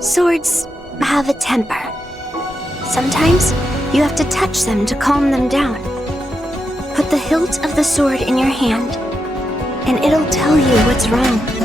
Swords have a temper. Sometimes you have to touch them to calm them down. Put the hilt of the sword in your hand, and it'll tell you what's wrong.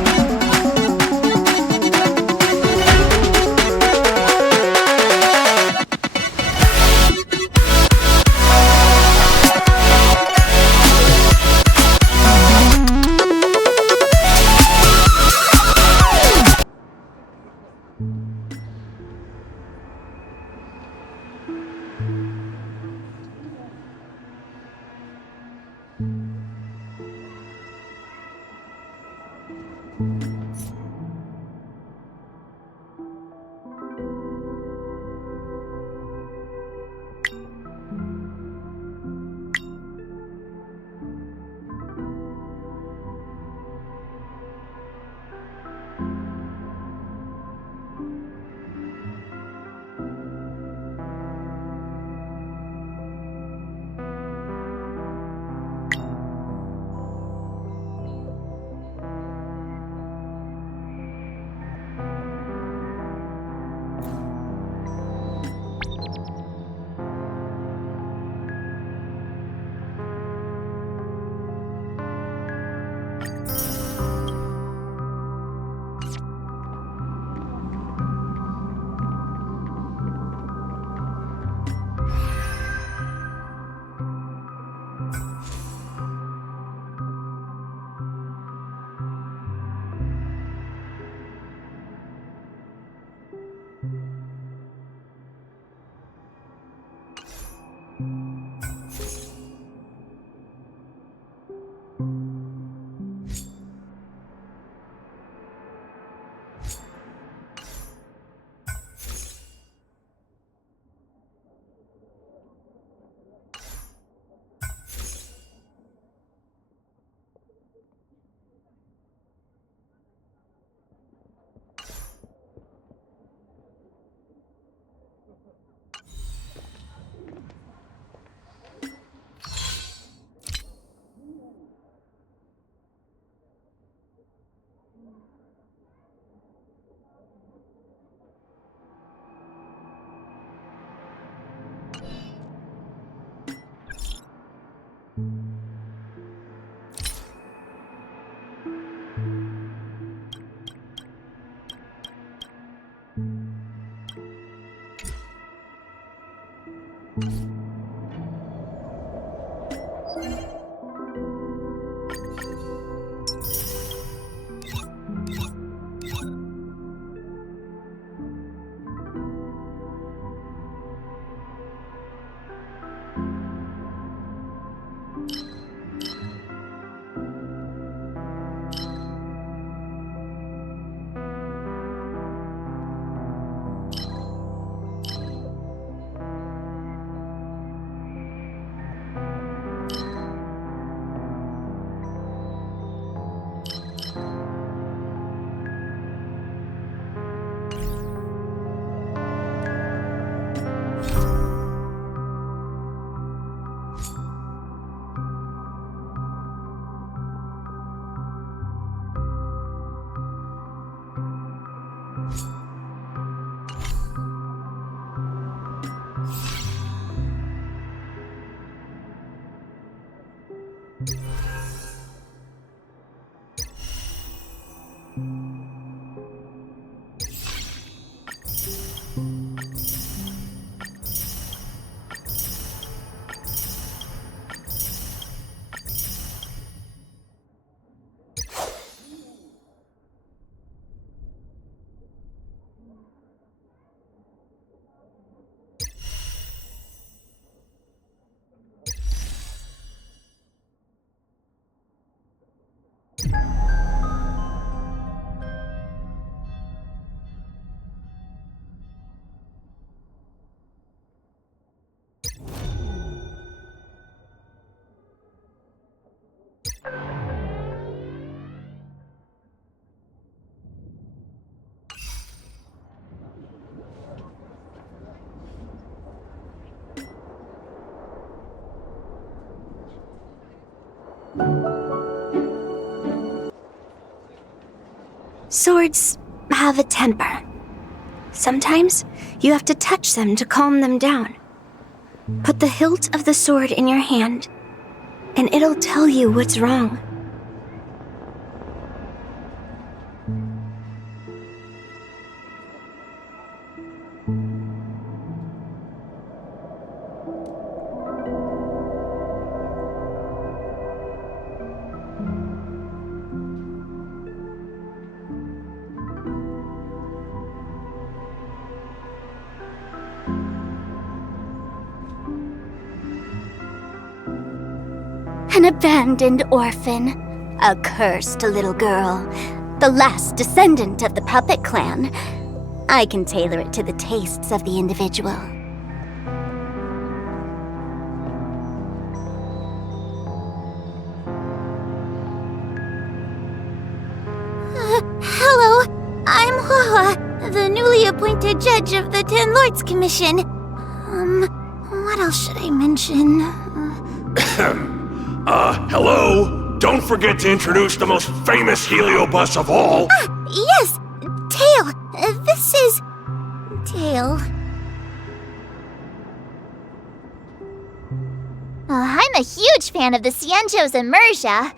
Swords have a temper. Sometimes you have to touch them to calm them down. Put the hilt of the sword in your hand, and it'll tell you what's wrong. An abandoned orphan, a cursed little girl, the last descendant of the puppet clan. I can tailor it to the tastes of the individual. Hello, I'm Hua, the newly appointed judge of the Ten Lords Commission. What else should I mention? Hello? Don't forget to introduce the most famous heliobus of all! Yes! Tail! This is... Tail. I'm a huge fan of the Xianzhou's immersia.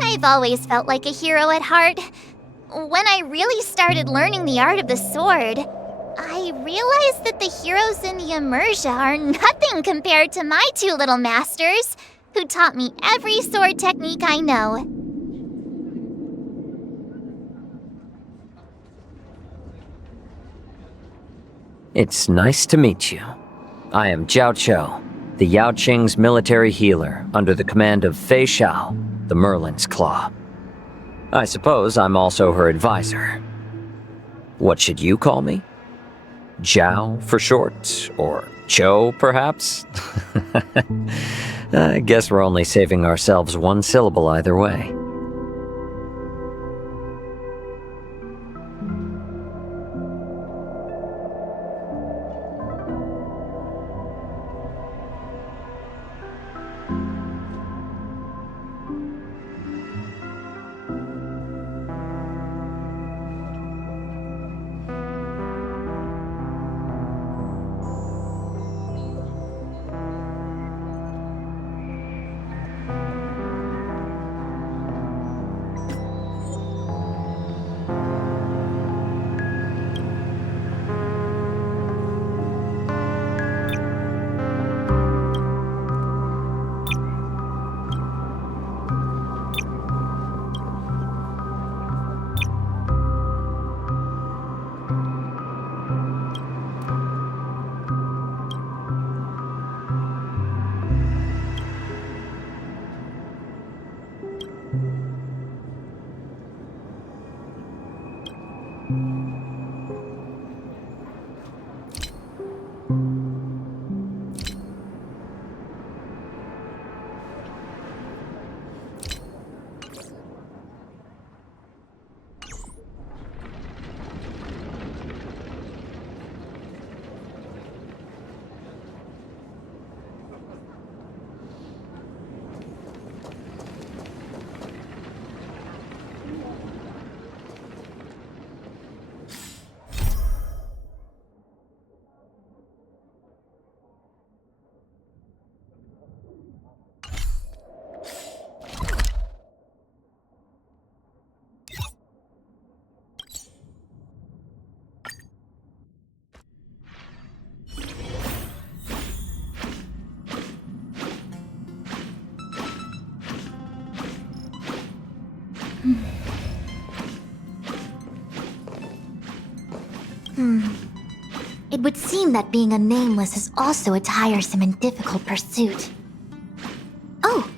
I've always felt like a hero at heart. When I really started learning the art of the sword, I realized that the heroes in the immersia are nothing compared to my two little masters, who taught me every sword technique I know. It's nice to meet you. I am Jiao Chou, the Yao Qing's military healer under the command of Fei Xiao, the Merlin's Claw. I suppose I'm also her advisor. What should you call me? Jiao for short, or Chou perhaps? I guess we're only saving ourselves one syllable either way. It would seem that being a nameless is also a tiresome and difficult pursuit. Oh,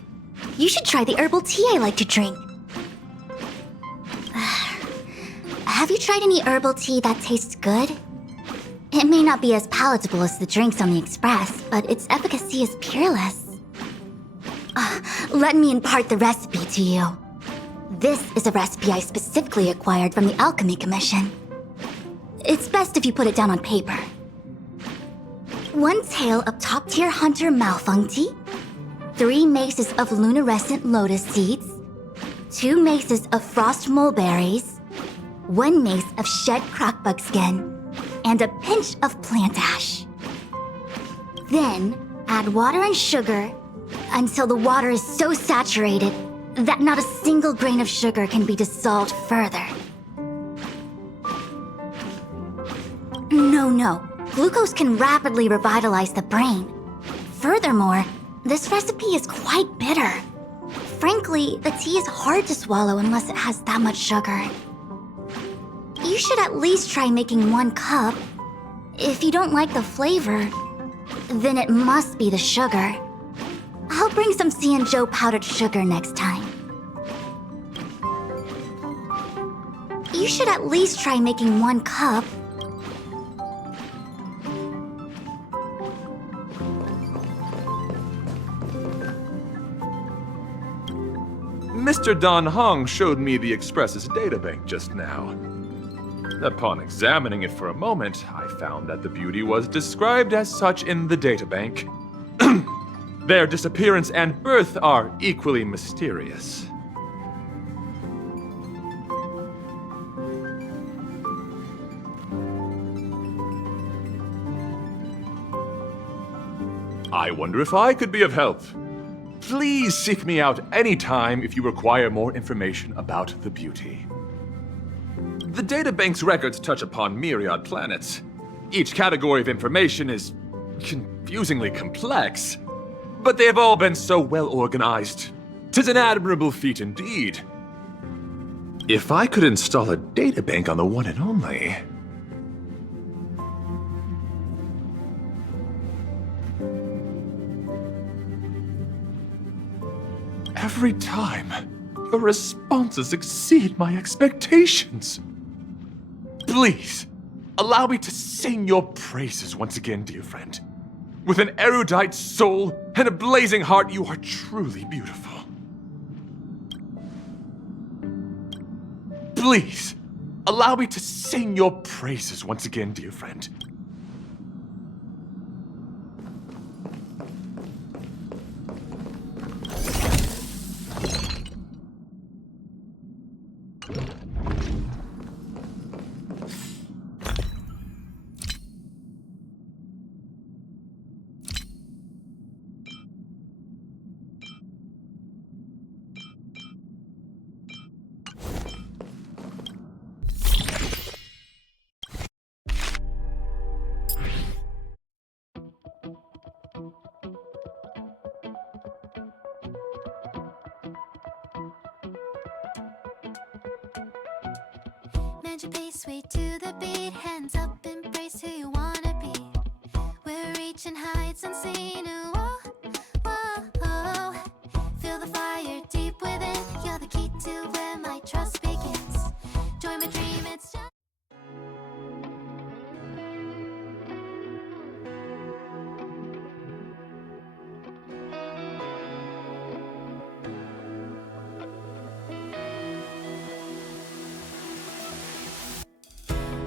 you should try the herbal tea I like to drink. Have you tried any herbal tea that tastes good? It may not be as palatable as the drinks on the Express, but its efficacy is peerless. Let me impart the recipe to you. This is a recipe I specifically acquired from the Alchemy Commission. It's best if you put it down on paper. 1 tail of top-tier hunter Malfeng tea, 3 maces of luminescent lotus seeds, 2 maces of frost mulberries, 1 mace of shed crockbug skin, and a pinch of plant ash. Then, add water and sugar until the water is so saturated that not a single grain of sugar can be dissolved further. No. Glucose can rapidly revitalize the brain. Furthermore, this recipe is quite bitter. Frankly, the tea is hard to swallow unless it has that much sugar. You should at least try making 1 cup. If you don't like the flavor, then it must be the sugar. I'll bring some Cianzhou powdered sugar next time. You should at least try making 1 cup. Mr. Don Hong showed me the Express's databank just now. Upon examining it for a moment, I found that the beauty was described as such in the databank. Their disappearance and birth are equally mysterious. I wonder if I could be of help. Please seek me out anytime if you require more information about the beauty. The databank's records touch upon myriad planets. Each category of information is confusingly complex, but they have all been so well organized. 'Tis an admirable feat indeed. If I could install a databank on the one and only... Every time, your responses exceed my expectations. Please, allow me to sing your praises once again, dear friend. With an erudite soul and a blazing heart, you are truly beautiful. Please, allow me to sing your praises once again, dear friend. Manage your pace, sweet to the beat. Hands up, embrace who you wanna be. We're reaching heights unseen. Whoa, whoa, whoa. Feel the fire deep within. You're the key to where my trust begins. Join my dream, it's just...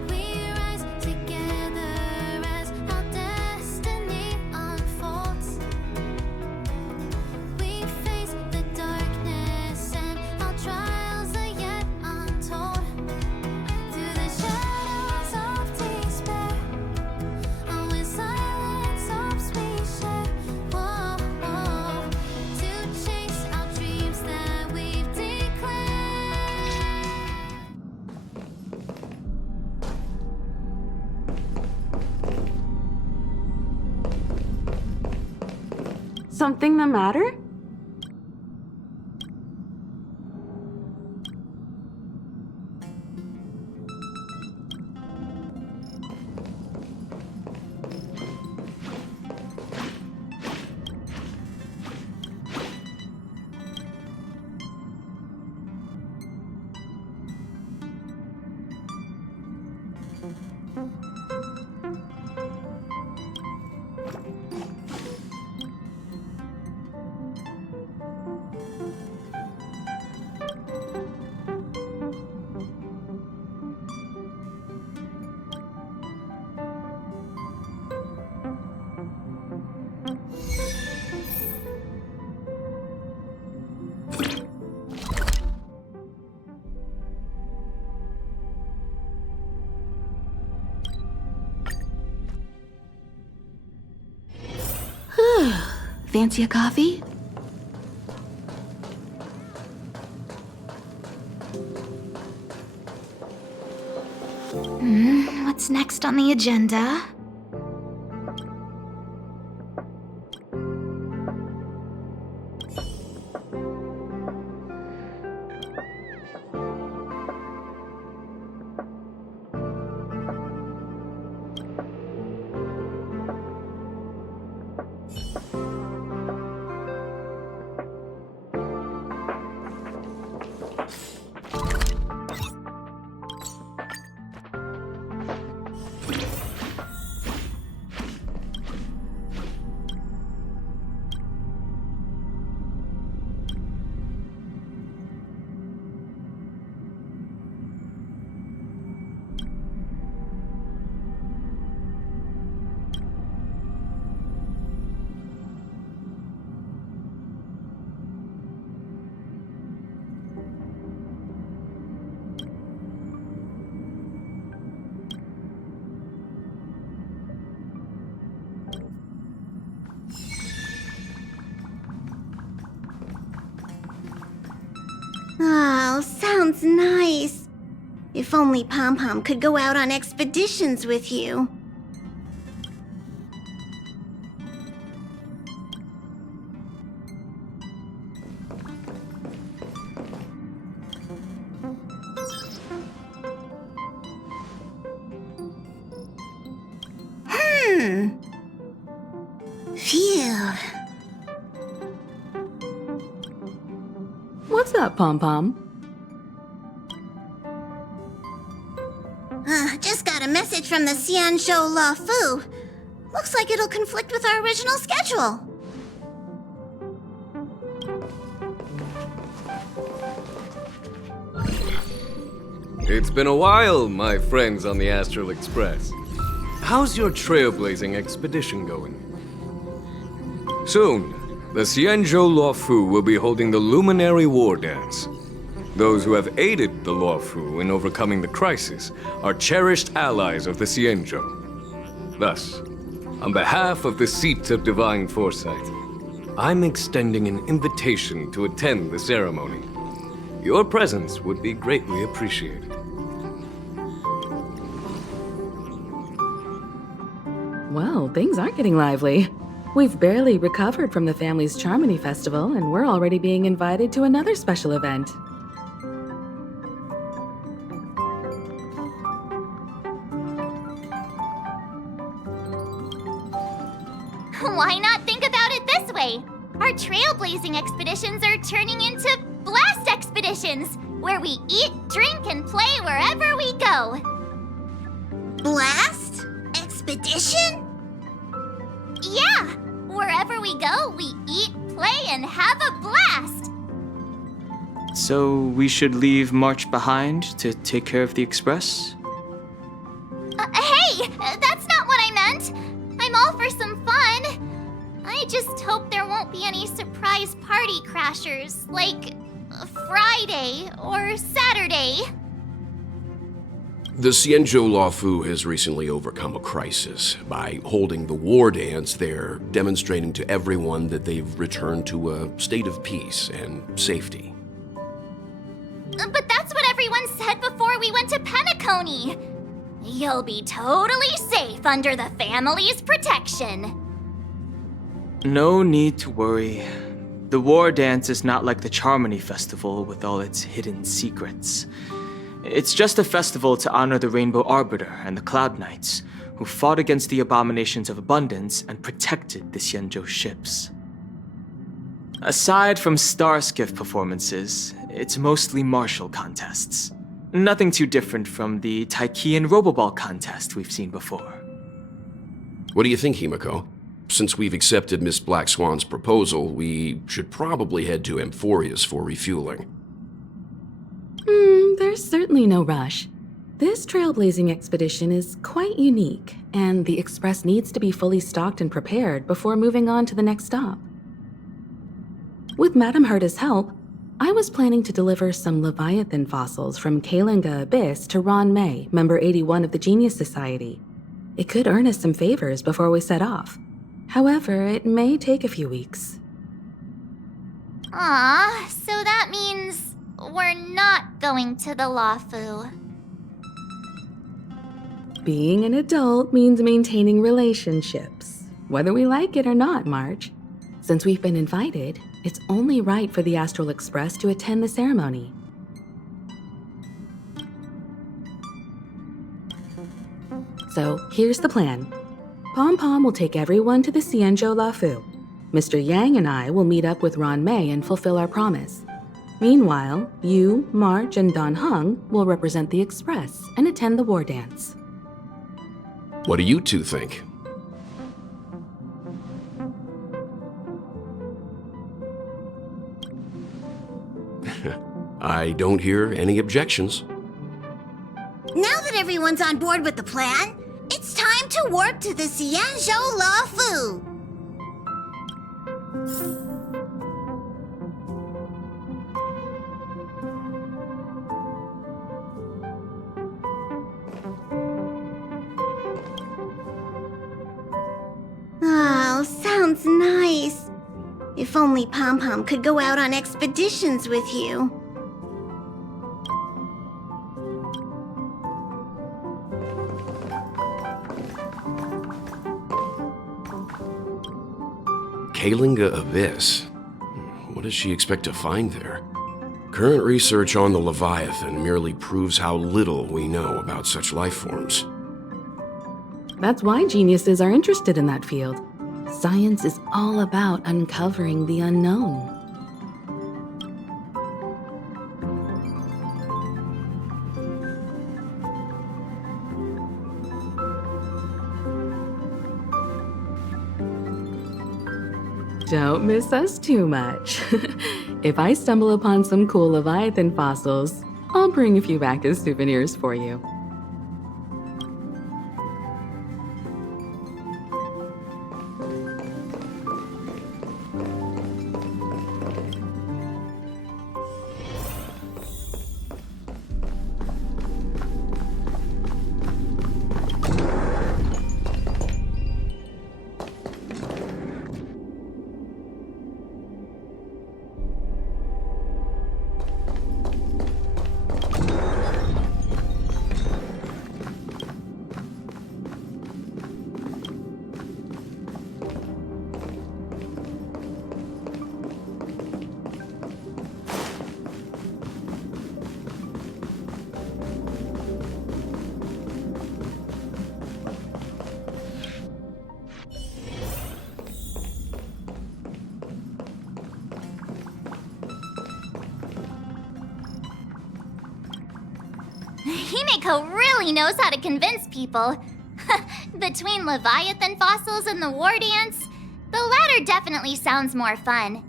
We rise together as our destiny unfolds. We face the darkness and our trials are yet untold. Through the shadows of despair, and with silence hopes we share. Whoa, whoa, to chase our dreams that we've declared. Something the matter? Fancy a coffee? What's next on the agenda? Oh, sounds nice. If only Pom Pom could go out on expeditions with you. Phew. What's up, Pom Pom? Just got a message from the Xianzhou La Fu. Looks like it'll conflict with our original schedule. It's been a while, my friends on the Astral Express. How's your trailblazing expedition going? Soon, the Xianzhou Luofu will be holding the Luminary War Dance. Those who have aided the Luofu in overcoming the crisis are cherished allies of the Xianzhou. Thus, on behalf of the Seat of Divine Foresight, I'm extending an invitation to attend the ceremony. Your presence would be greatly appreciated. Well, things aren't getting lively. We've barely recovered from the family's Charmony Festival, and we're already being invited to another special event. Why not think about it this way? Our trailblazing expeditions are turning into blast expeditions, where we eat, drink, and play wherever we go. Blast? Expedition? Yeah, wherever we go, we eat, play, and have a blast. So we should leave March behind to take care of the Express? Hey, that's not what I meant. I'm all for some fun. I just hope there won't be any surprise party crashers, like Friday or Saturday. The Xianzhou Luofu has recently overcome a crisis. By holding the war dance, they're demonstrating to everyone that they've returned to a state of peace and safety. But that's what everyone said before we went to Penacony. You'll be totally safe under the family's protection. No need to worry. The War Dance is not like the Charmony Festival with all its hidden secrets. It's just a festival to honor the Rainbow Arbiter and the Cloud Knights, who fought against the abominations of abundance and protected the Xianzhou ships. Aside from star skiff performances, it's mostly martial contests. Nothing too different from the Taiki and Roboball contest we've seen before. What do you think, Himiko? Since we've accepted Miss Black Swan's proposal, we should probably head to Amphorius for refueling. There's certainly no rush. This trailblazing expedition is quite unique, and the Express needs to be fully stocked and prepared before moving on to the next stop. With Madame Herta's help, I was planning to deliver some Leviathan fossils from Kalinga Abyss to Ron May, member 81 of the Genius Society. It could earn us some favors before we set off. However, it may take a few weeks. Aw, so that means we're not going to the Lawfu. Being an adult means maintaining relationships, whether we like it or not, March. Since we've been invited, it's only right for the Astral Express to attend the ceremony. So, here's the plan. Pom Pom will take everyone to the Xianzhou Lawfu. Mr. Yang and I will meet up with Ron Mei and fulfill our promise. Meanwhile, you, March, and Don Hung will represent the Express and attend the war dance. What do you two think? I don't hear any objections. Now that everyone's on board with the plan, it's time to warp to the Xianzhou Lawfu. Oh, sounds nice. If only Pom Pom could go out on expeditions with you. Kalinga Abyss. What does she expect to find there? Current research on the Leviathan merely proves how little we know about such life forms. That's why geniuses are interested in that field. Science is all about uncovering the unknown. Don't miss us too much. If I stumble upon some cool Leviathan fossils, I'll bring a few back as souvenirs for you. Himeko really knows how to convince people. Between Leviathan fossils and the war dance, the latter definitely sounds more fun.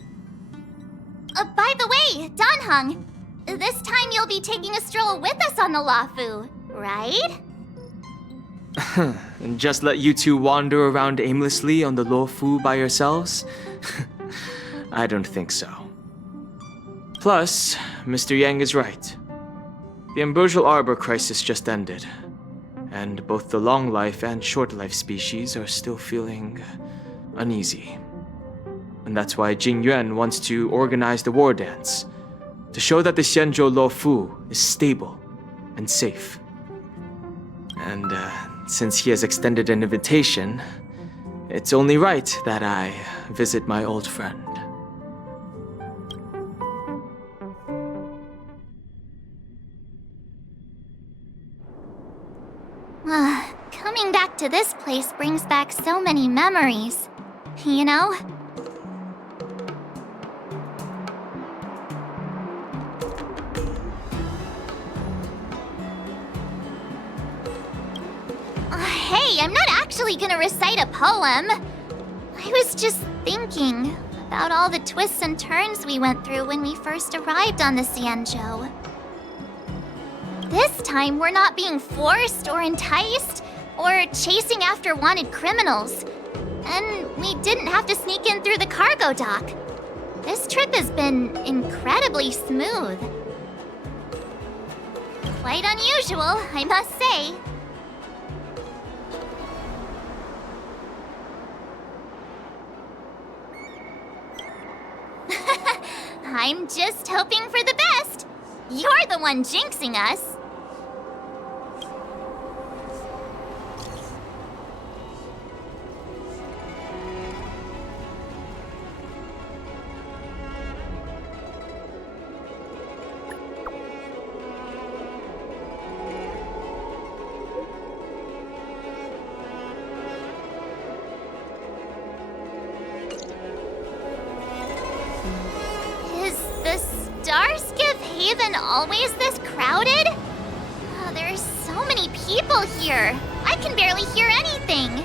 By the way, Don Hung, this time you'll be taking a stroll with us on the Lawfu, right? And just let you two wander around aimlessly on the Lawfu by yourselves? I don't think so. Plus, Mr. Yang is right. The Ambrosial Arbor crisis just ended, and both the long life and short life species are still feeling uneasy. And that's why Jing Yuan wants to organize the war dance, to show that the Xianzhou Lawfu is stable and safe. And since he has extended an invitation, it's only right that I visit my old friend. Coming back to this place brings back so many memories, you know? Hey, I'm not actually gonna recite a poem. I was just thinking about all the twists and turns we went through when we first arrived on the Xianzhou. This time, we're not being forced or enticed or chasing after wanted criminals. And we didn't have to sneak in through the cargo dock. This trip has been incredibly smooth. Quite unusual, I must say. I'm just hoping for the best. You're the one jinxing us. Is the Starskiff Haven always this crowded? Oh, there's so many people here. I can barely hear anything.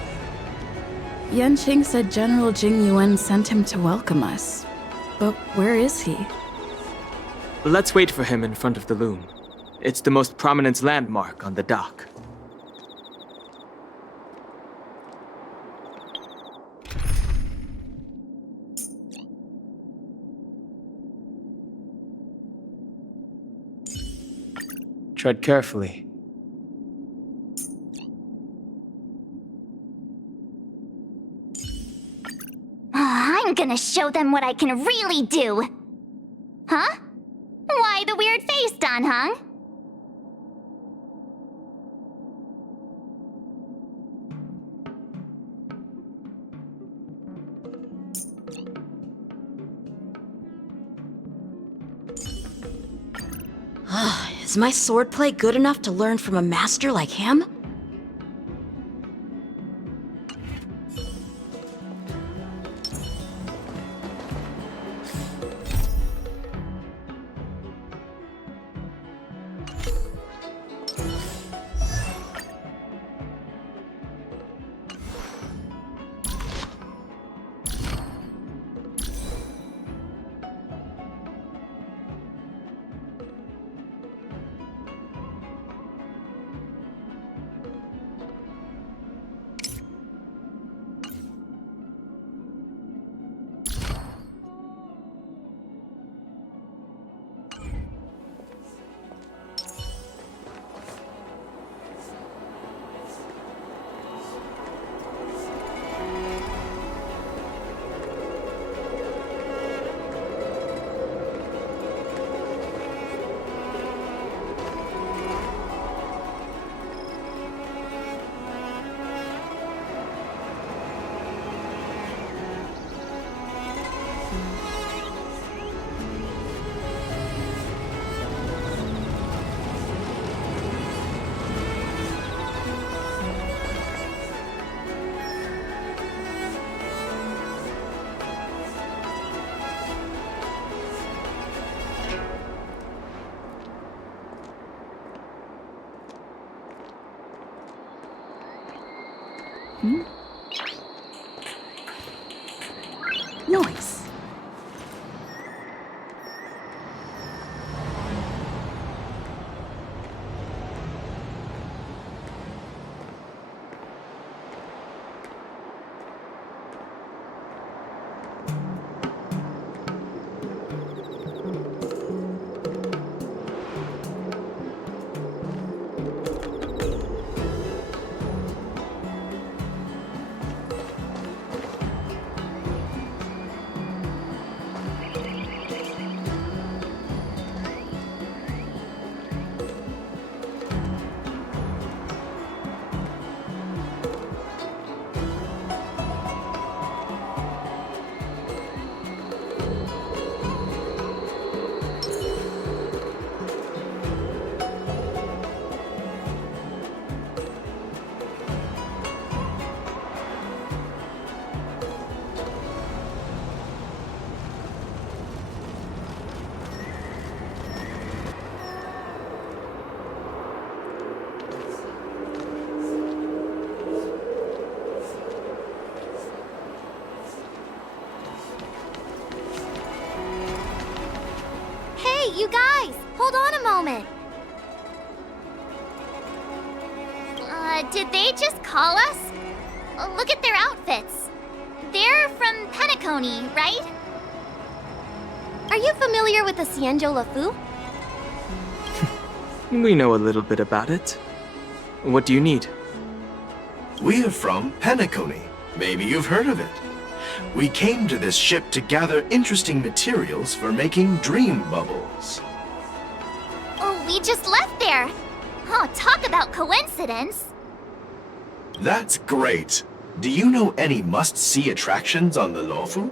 Yanqing said General Jing Yuan sent him to welcome us. But where is he? Let's wait for him in front of the loom. It's the most prominent landmark on the dock. Tread carefully. I'm gonna show them what I can really do. Huh? Why the weird face, Don Hung? Is my swordplay good enough to learn from a master like him? Noise. You guys, hold on a moment. Did they just call us? Look at their outfits. They're from Penacony, right? Are you familiar with the Xianzhou Lafu? We know a little bit about it. What do you need? We are from Penacony. Maybe you've heard of it. We came to this ship to gather interesting materials for making dream bubbles. Oh, we just left there. Oh, talk about coincidence. That's great. Do you know any must-see attractions on the Luofu?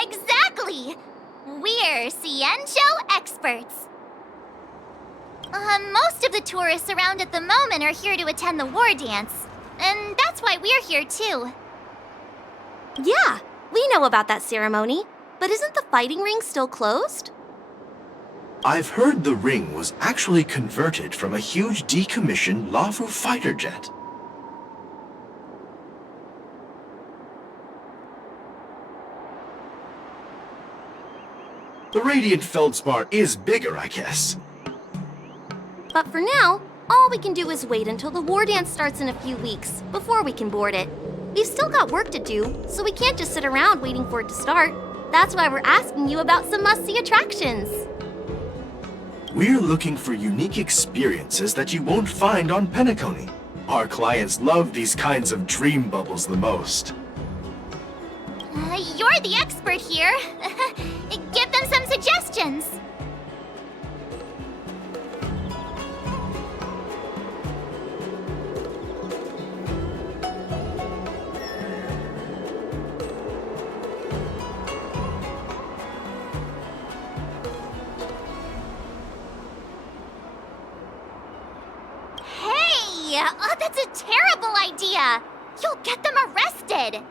Exactly! We're Cienjo experts. Most of the tourists around at the moment are here to attend the war dance. And that's why we're here too. Yeah, we know about that ceremony. But isn't the fighting ring still closed? I've heard the ring was actually converted from a huge decommissioned Luofu fighter jet. The radiant feldspar is bigger, I guess. But for now, all we can do is wait until the war dance starts in a few weeks before we can board it. We've still got work to do, so we can't just sit around waiting for it to start. That's why we're asking you about some must-see attractions. We're looking for unique experiences that you won't find on Penacony. Our clients love these kinds of dream bubbles the most. You're the expert here. Give them some suggestions. Hey! Oh, that's a terrible idea. You'll get them arrested.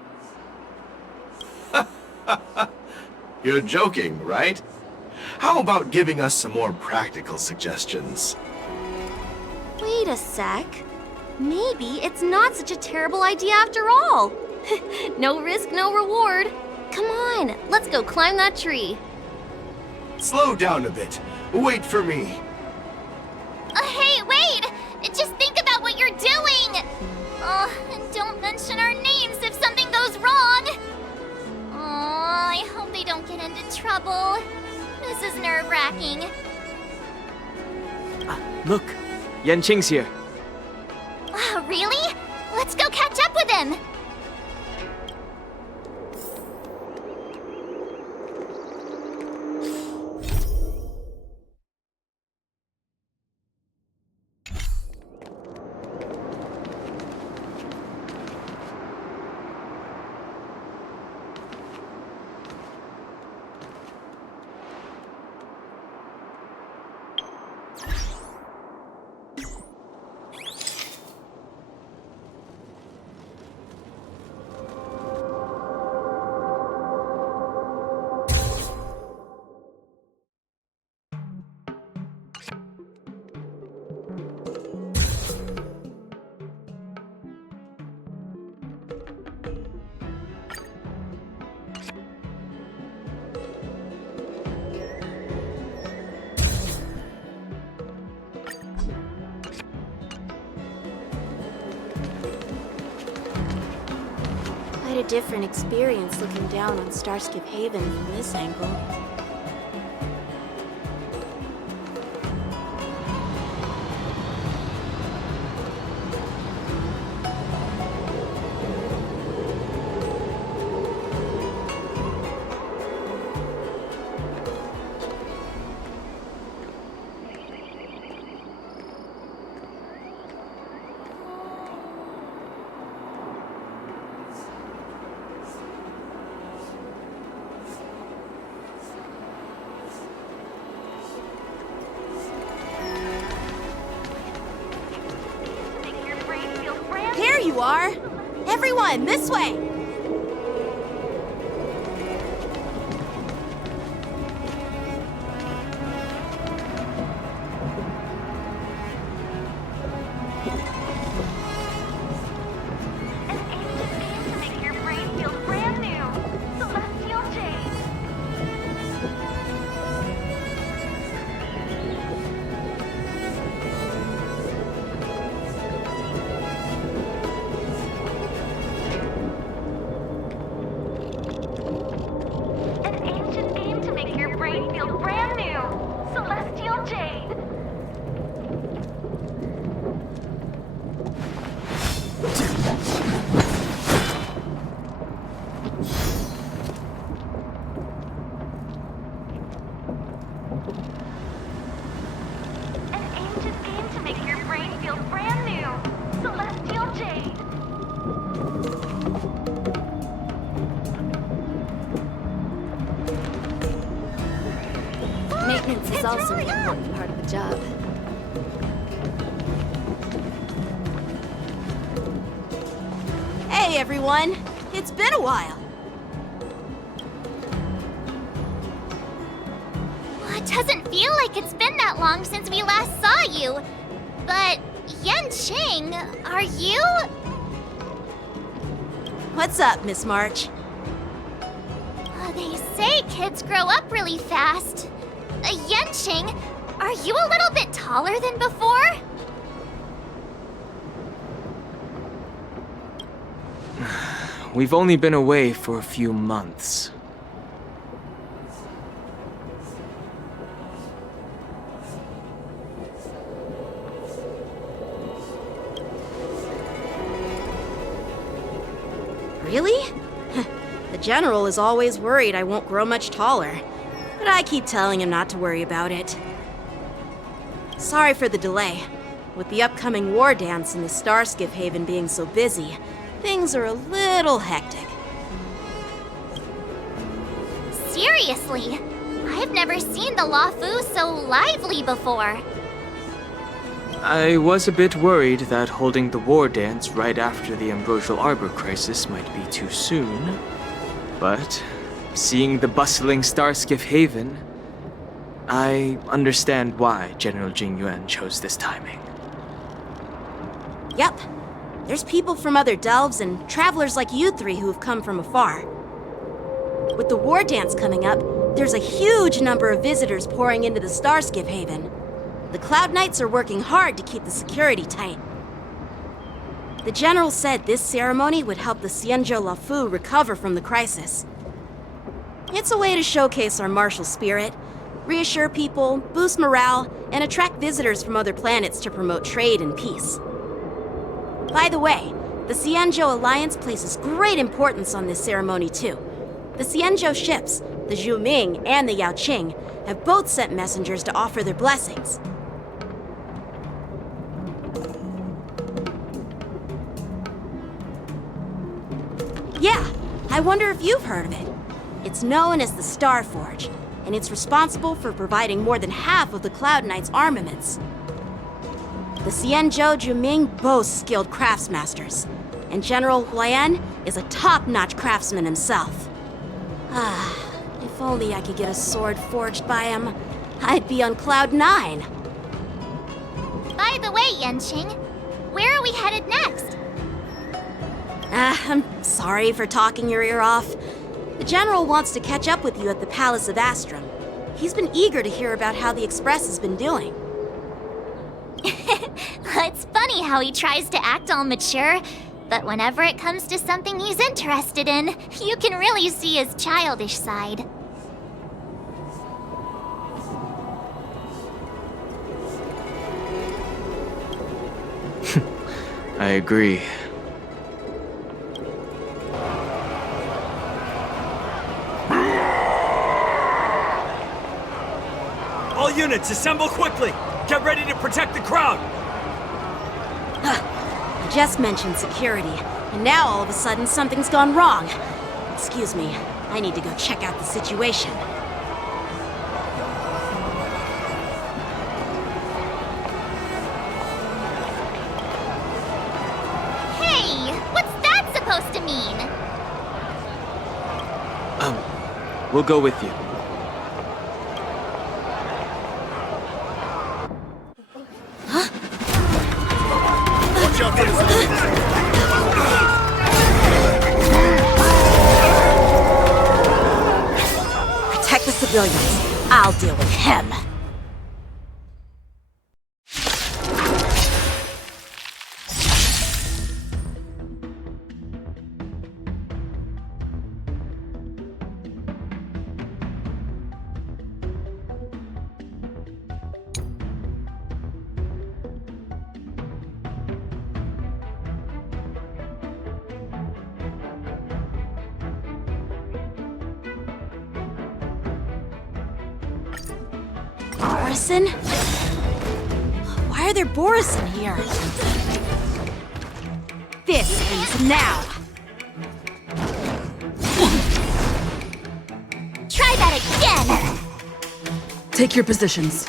You're joking, right? How about giving us some more practical suggestions? Wait a sec. Maybe it's not such a terrible idea after all. No risk, no reward. Come on, let's go climb that tree. Slow down a bit. Wait for me. Hey, wait! Just think about what you're doing! And don't mention our names if something goes wrong! I hope they don't get into trouble. This is nerve-wracking. Look, Yanqing's here. Really? Let's go catch up with him! Quite a different experience looking down on Starskip Haven from this angle. There you are! Everyone, this way! An ancient game to make your brain feel brand new. Celestial Jade. Maintenance is also an important part of the job. Hey, everyone. It's been a while. It doesn't feel like it's been that long since we last saw you. But, Yanqing, are you? What's up, Miss March? They say kids grow up really fast. Yanqing, are you a little bit taller than before? We've only been away for a few months. Really? The General is always worried I won't grow much taller. But I keep telling him not to worry about it. Sorry for the delay. With the upcoming war dance and the Starskiff Haven being so busy, things are a little hectic. Seriously, I've never seen the Luofu so lively before. I was a bit worried that holding the war dance right after the Ambrosial Arbor crisis might be too soon. But seeing the bustling Starskiff Haven, I understand why General Jing Yuan chose this timing. Yep. There's people from other delves and travelers like you three who've come from afar. With the war dance coming up, there's a huge number of visitors pouring into the Starskiff Haven. The Cloud Knights are working hard to keep the security tight. The General said this ceremony would help the Xianzhou Luofu recover from the crisis. It's a way to showcase our martial spirit, reassure people, boost morale, and attract visitors from other planets to promote trade and peace. By the way, the Xianzhou Alliance places great importance on this ceremony too. The Xianzhou ships, the Zhuming and the Yaoqing, have both sent messengers to offer their blessings. Yeah, I wonder if you've heard of it. It's known as the Star Forge, and it's responsible for providing more than half of the Cloud Knight's armaments. The Xianzhou Zhuming boasts skilled craftsmasters, and General Huayan is a top-notch craftsman himself. If only I could get a sword forged by him, I'd be on Cloud 9. By the way, Yanqing, where are we headed next? I'm sorry for talking your ear off. The General wants to catch up with you at the Palace of Astrum. He's been eager to hear about how the Express has been doing. It's funny how he tries to act all mature, but whenever it comes to something he's interested in, you can really see his childish side. I agree. All units, assemble quickly! Get ready to protect the crowd! I just mentioned security, and now all of a sudden something's gone wrong. Excuse me, I need to go check out the situation. Hey, what's that supposed to mean? We'll go with you. Watch out there! Protect the civilians. I'll deal with him. Borison? Why are there Borison here? This ends now. Try that again! Take your positions.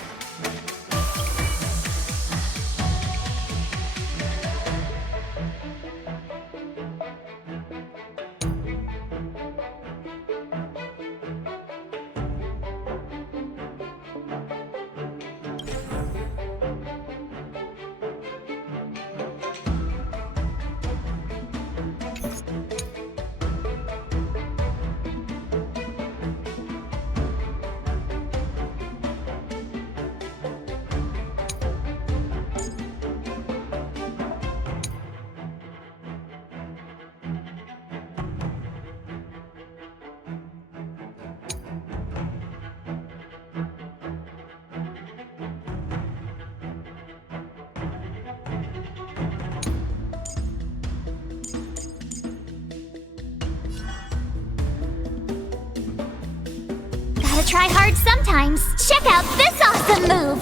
Gotta try hard sometimes. Check out this awesome move!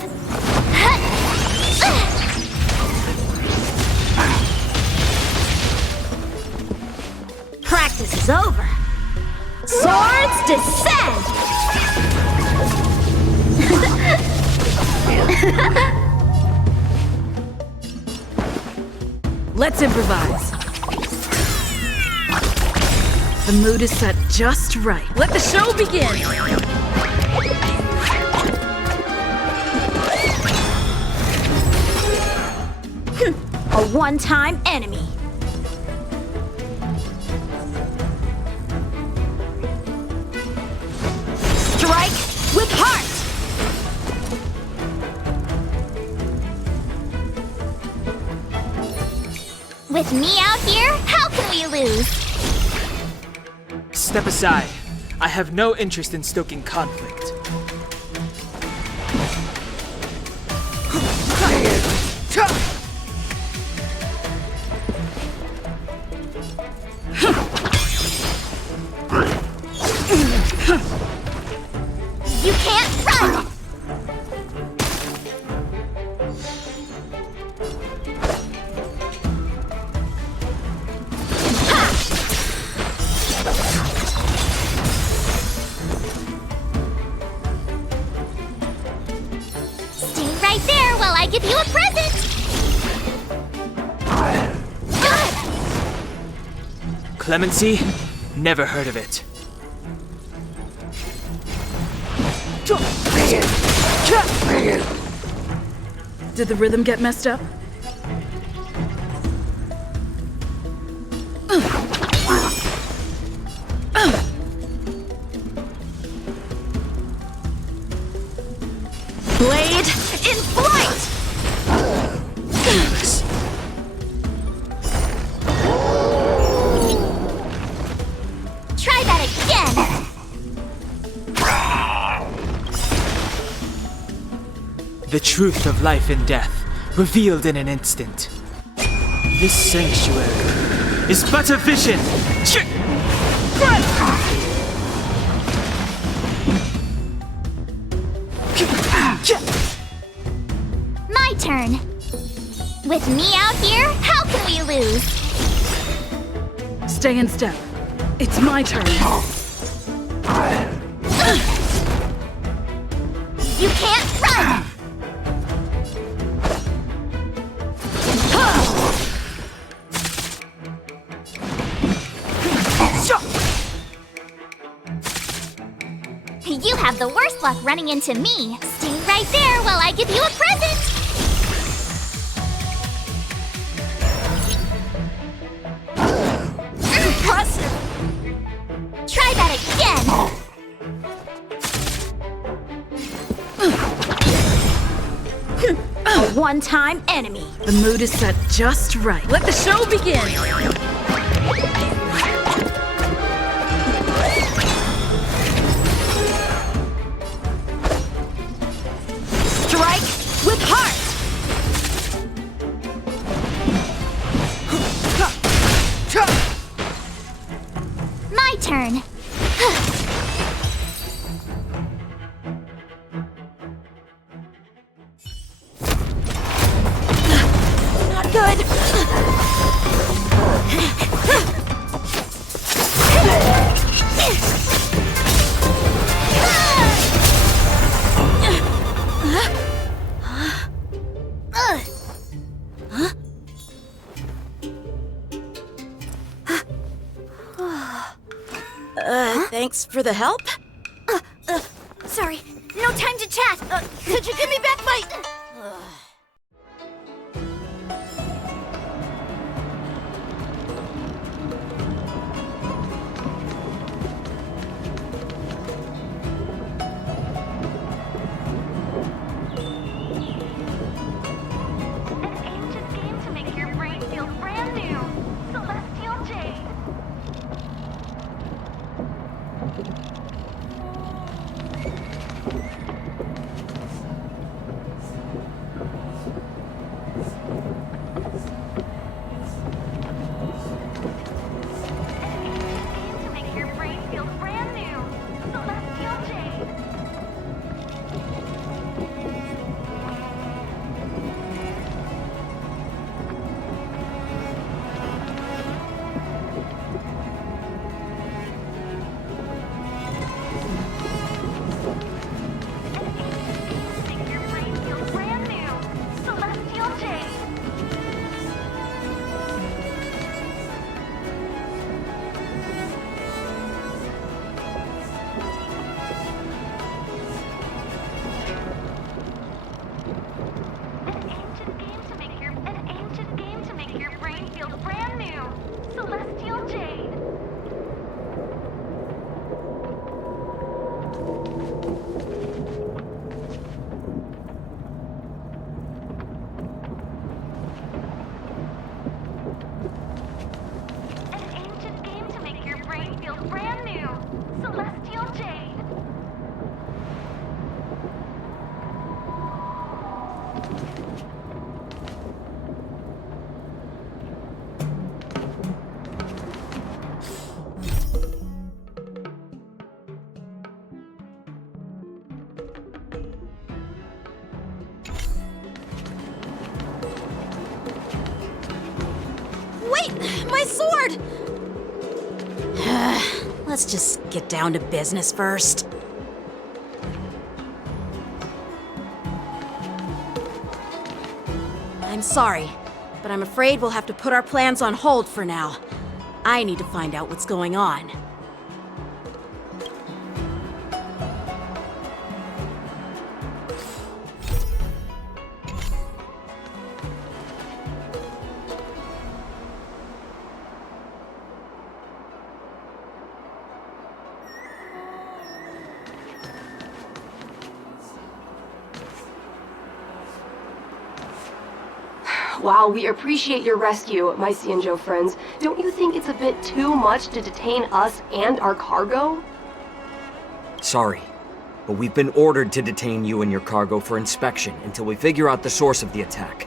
Practice is over. Swords descend! Let's improvise. The mood is set just right. Let the show begin! A one-time enemy. Strike with heart! With me out here, how can we lose? Step aside. I have no interest in stoking conflict. You can't run! Stay right there while I give you a present! Clemency? Never heard of it. Did the rhythm get messed up? Blade in flight! Try that again! The truth of life and death, revealed in an instant. This sanctuary is but a vision! My turn. With me out here, how can we lose? Stay in step. It's my turn. You can't run! You have the worst luck running into me. Stay right there while I give you a present! Impressive! Try that again! A one-time enemy. The mood is set just right. Let the show begin! Strike with heart! My turn. Thanks for the help. Sorry, no time to chat. Could you give me back my... My sword! Let's just get down to business first. I'm sorry, but I'm afraid we'll have to put our plans on hold for now. I need to find out what's going on. While we appreciate your rescue, my Xianzhou friends, don't you think it's a bit too much to detain us and our cargo? Sorry, but we've been ordered to detain you and your cargo for inspection until we figure out the source of the attack.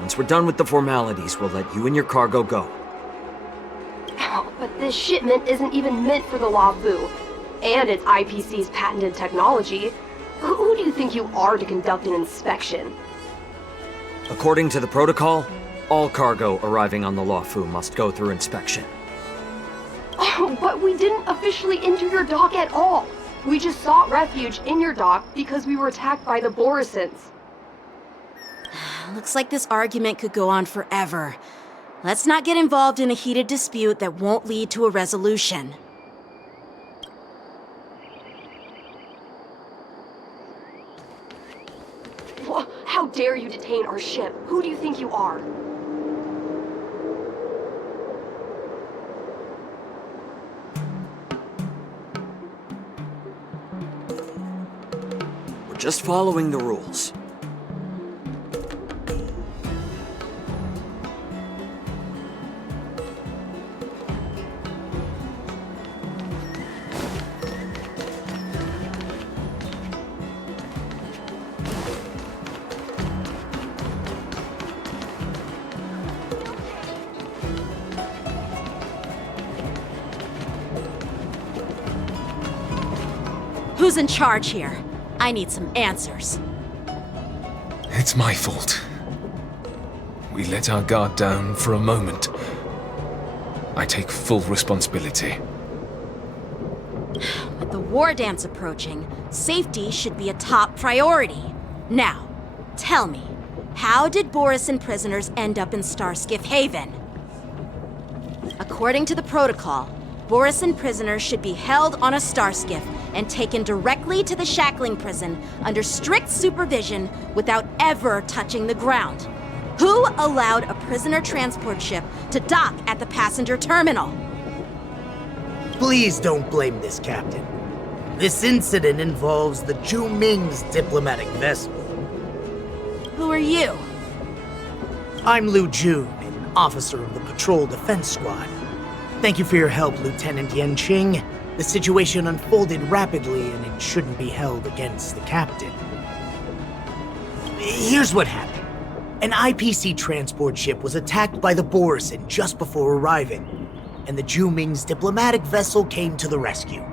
Once we're done with the formalities, we'll let you and your cargo go. But this shipment isn't even meant for the Luofu, and it's IPC's patented technology. Who do you think you are to conduct an inspection? According to the protocol, all cargo arriving on the Luofu must go through inspection. Oh, but we didn't officially enter your dock at all. We just sought refuge in your dock because we were attacked by the Borisons. Looks like this argument could go on forever. Let's not get involved in a heated dispute that won't lead to a resolution. How dare you detain our ship? Who do you think you are? We're just following the rules. Who's in charge here? I need some answers. It's my fault. We let our guard down for a moment. I take full responsibility. With the war dance approaching, safety should be a top priority. Now, tell me, how did Borisin prisoners end up in Starskiff Haven? According to the protocol, Borisin prisoners should be held on a star skiff and taken directly to the shackling prison under strict supervision without ever touching the ground. Who allowed a prisoner transport ship to dock at the passenger terminal? Please don't blame this, Captain. This incident involves the Zhu Ming's diplomatic vessel. Who are you? I'm Lu Jun, an officer of the Patrol Defense Squad. Thank you for your help, Lieutenant Yanqing. The situation unfolded rapidly and it shouldn't be held against the captain. Here's what happened. An IPC transport ship was attacked by the Borisin just before arriving, and the Zhu Ming's diplomatic vessel came to the rescue.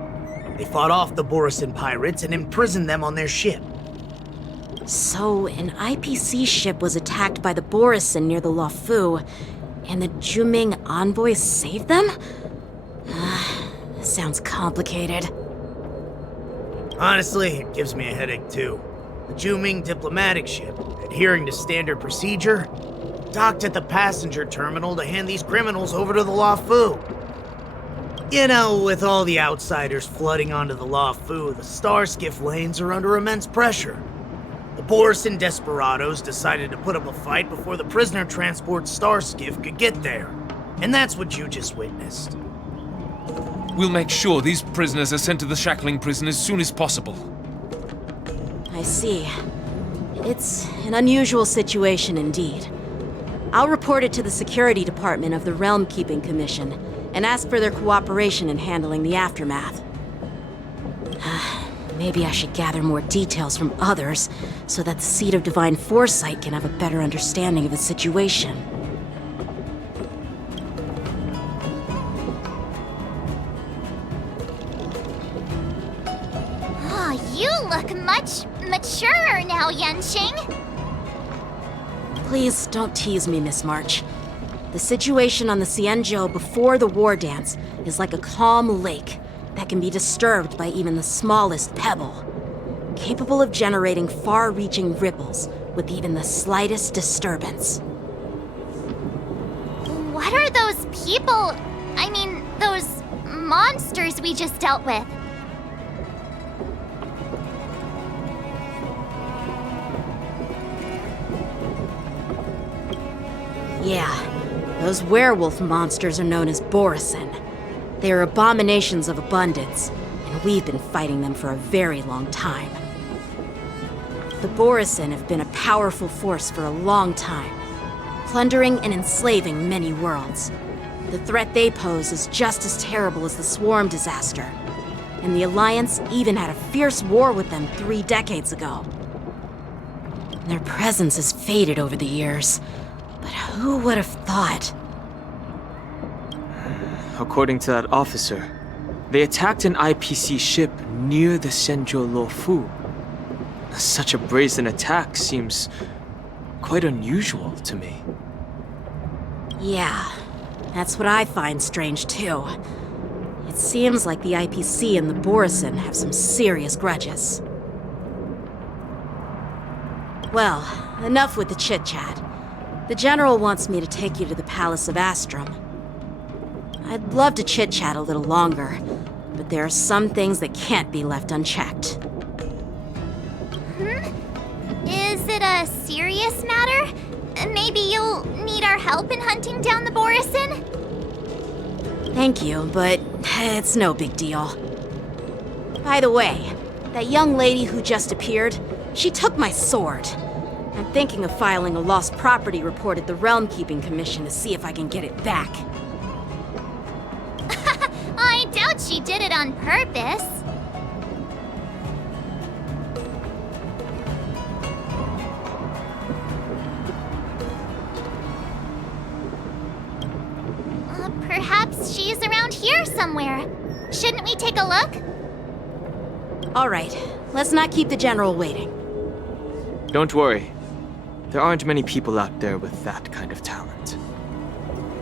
They fought off the Borisin pirates and imprisoned them on their ship. So, an IPC ship was attacked by the Borisin near the Luofu, and the Zhu Ming envoys saved them? Sounds complicated. Honestly, it gives me a headache too. The Zhu Ming diplomatic ship, adhering to standard procedure, docked at the passenger terminal to hand these criminals over to the Luofu. You know, with all the outsiders flooding onto the Luofu, the star skiff lanes are under immense pressure. The Borisin desperados decided to put up a fight before the prisoner transport star skiff could get there. And that's what you just witnessed. We'll make sure these prisoners are sent to the shackling prison as soon as possible. I see. It's an unusual situation indeed. I'll report it to the security department of the Realm Keeping Commission and ask for their cooperation in handling the aftermath. Maybe I should gather more details from others so that the Seat of Divine Foresight can have a better understanding of the situation. Oh, you look much maturer now, Yanqing. Please don't tease me, Miss March. The situation on the Xianzhou before the war dance is like a calm lake that can be disturbed by even the smallest pebble, capable of generating far-reaching ripples with even the slightest disturbance. What are those people? I mean, those monsters we just dealt with? Yeah, those werewolf monsters are known as Borisin. They are abominations of abundance, and we've been fighting them for a very long time. The Borisin have been a powerful force for a long time, plundering and enslaving many worlds. The threat they pose is just as terrible as the Swarm disaster, and the Alliance even had a fierce war with them 3 decades ago. Their presence has faded over the years, but who would have thought? According to that officer, they attacked an IPC ship near the Shenzhou Luofu. Such a brazen attack seems quite unusual to me. Yeah, that's what I find strange too. It seems like the IPC and the Borisin have some serious grudges. Well, enough with the chit-chat. The General wants me to take you to the Palace of Astrum. I'd love to chit-chat a little longer, but there are some things that can't be left unchecked. Is it a serious matter? Maybe you'll need our help in hunting down the Borisin? Thank you, but it's no big deal. By the way, that young lady who just appeared, she took my sword. I'm thinking of filing a lost property report at the Realm Keeping Commission to see if I can get it back. I doubt she did it on purpose. Perhaps she's around here somewhere. Shouldn't we take a look? All right, let's not keep the General waiting. Don't worry. There aren't many people out there with that kind of talent.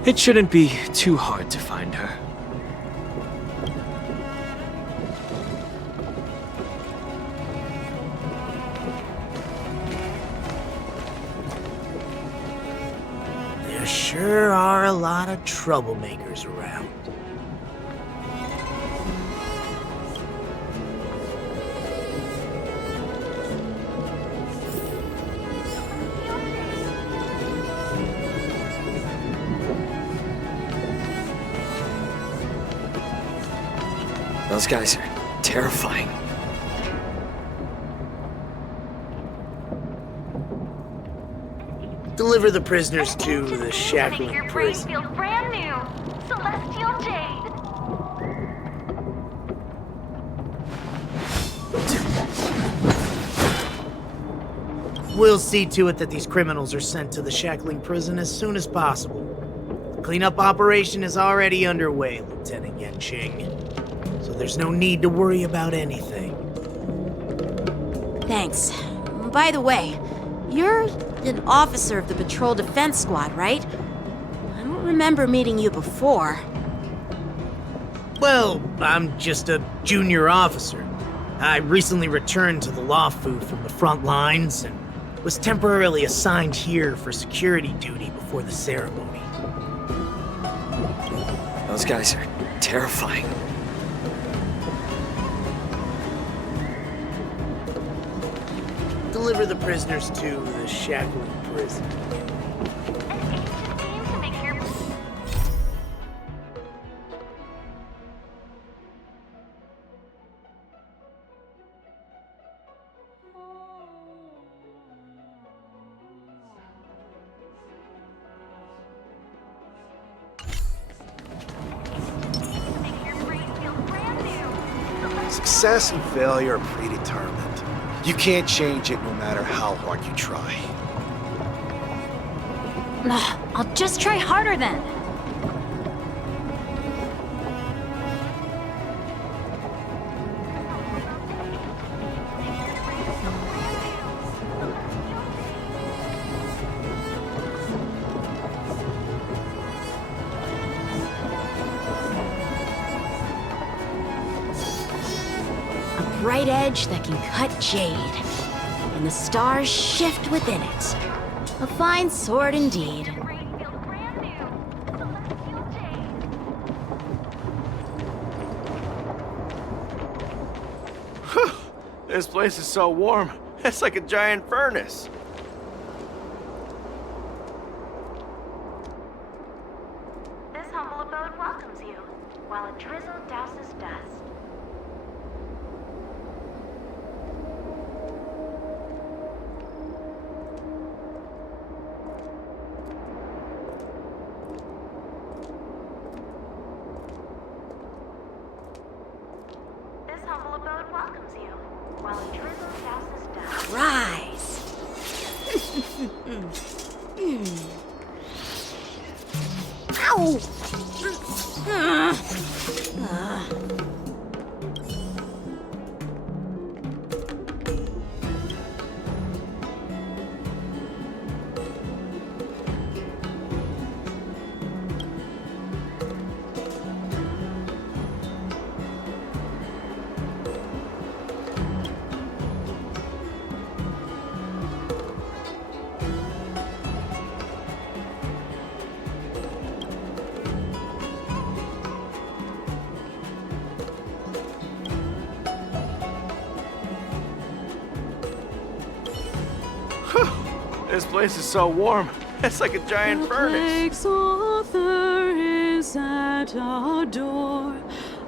It shouldn't be too hard to find her. There sure are a lot of troublemakers around. Those guys are terrifying. Deliver the prisoners to the shackling prison. Feels brand new. Celestial Jade. We'll see to it that these criminals are sent to the shackling prison as soon as possible. The cleanup operation is already underway, Lieutenant Yenching. So there's no need to worry about anything. Thanks. By the way, you're an officer of the Patrol Defense Squad, right? I don't remember meeting you before. Well, I'm just a junior officer. I recently returned to the Lawfu from the front lines and was temporarily assigned here for security duty before the ceremony. Those guys are terrifying. Deliver the prisoners to the shackling prison. Success and failure are predetermined. You can't change it no matter how hard you try. I'll just try harder then. Bright edge that can cut jade, and the stars shift within it. A fine sword indeed. This place is so warm. It's like a giant furnace. This humble abode welcomes you, while a drizzle douses dust. This humble abode welcomes you, while a drizzle douses dust. Rise. Ow! This place is so warm. It's like a giant furnace. Plague's author is at our door.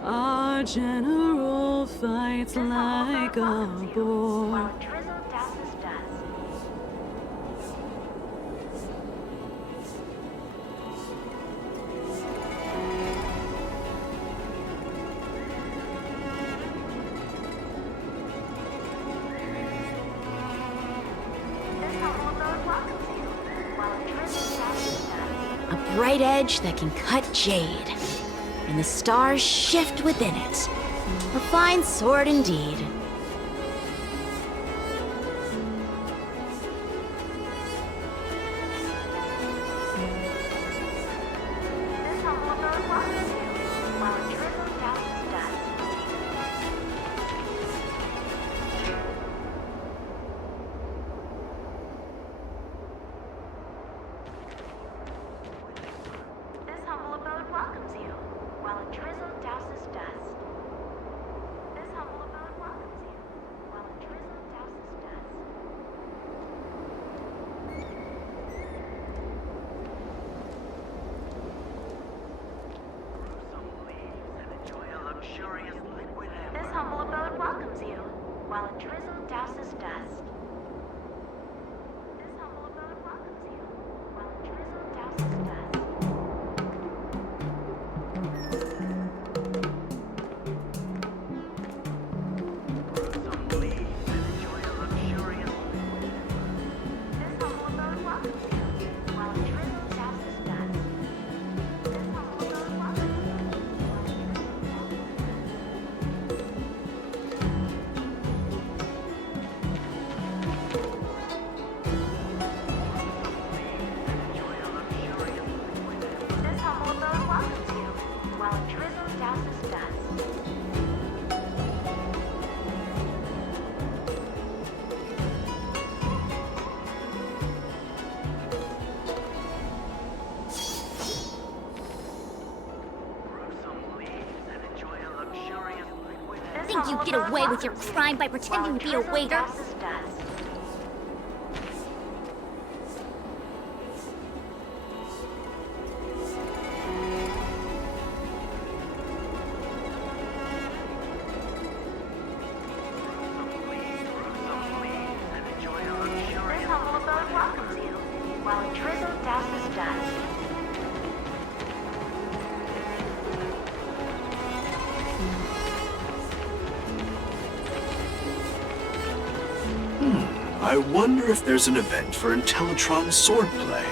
Our general fights like a boar. Drizzle douses dust. A bright edge that can cut jade, and the stars shift within it. A fine sword indeed. This humble abode welcomes you, while a drizzle douses dust. This humble abode welcomes you, while a drizzle douses dust. This humble abode welcomes you. welcomes you, while a drizzle douses dust. This humble abode welcomes you, while a drizzle douses dust. Think you get away with your crime by pretending to be a waiter? This humble abode welcomes you, while a drizzle douses dust. I wonder if there's an event for Intellitron swordplay.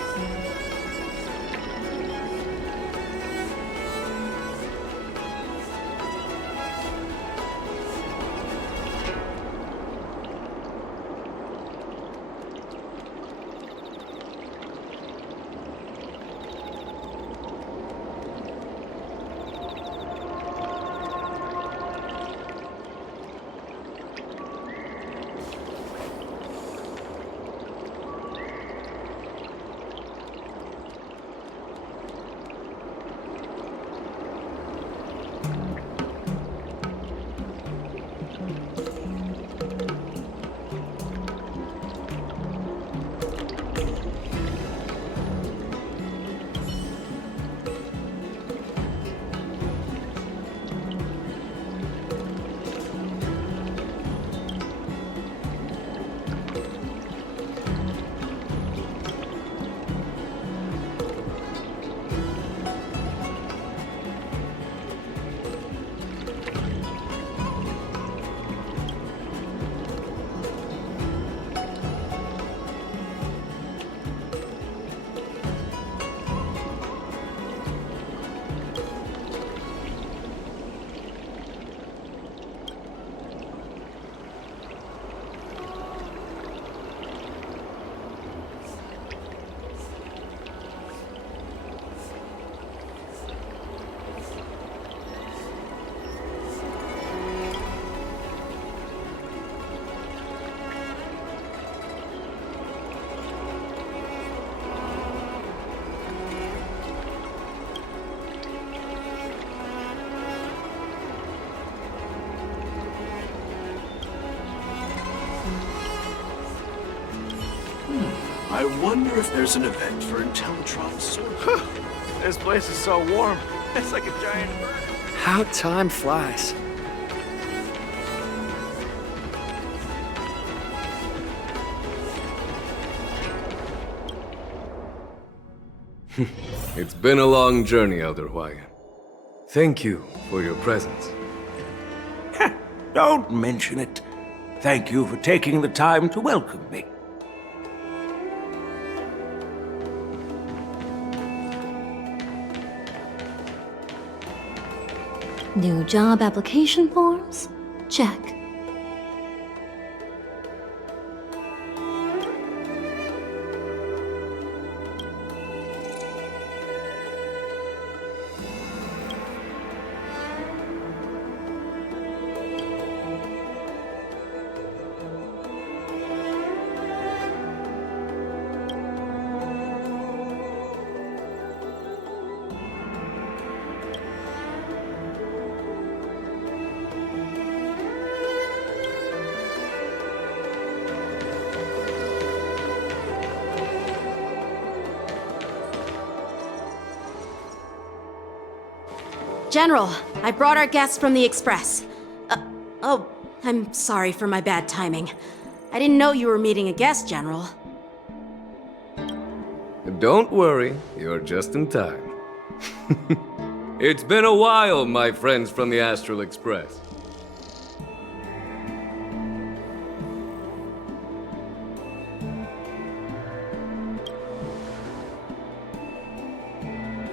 I wonder if there's an event for Intellitron swordplay. This place is so warm. It's like a giant bird. How time flies. It's been a long journey, Elder Huayan. Thank you for your presence. Don't mention it. Thank you for taking the time to welcome me. New job application forms? Check. General, I brought our guests from the Express. Oh, I'm sorry for my bad timing. I didn't know you were meeting a guest, General. Don't worry, you're just in time. It's been a while, my friends from the Astral Express.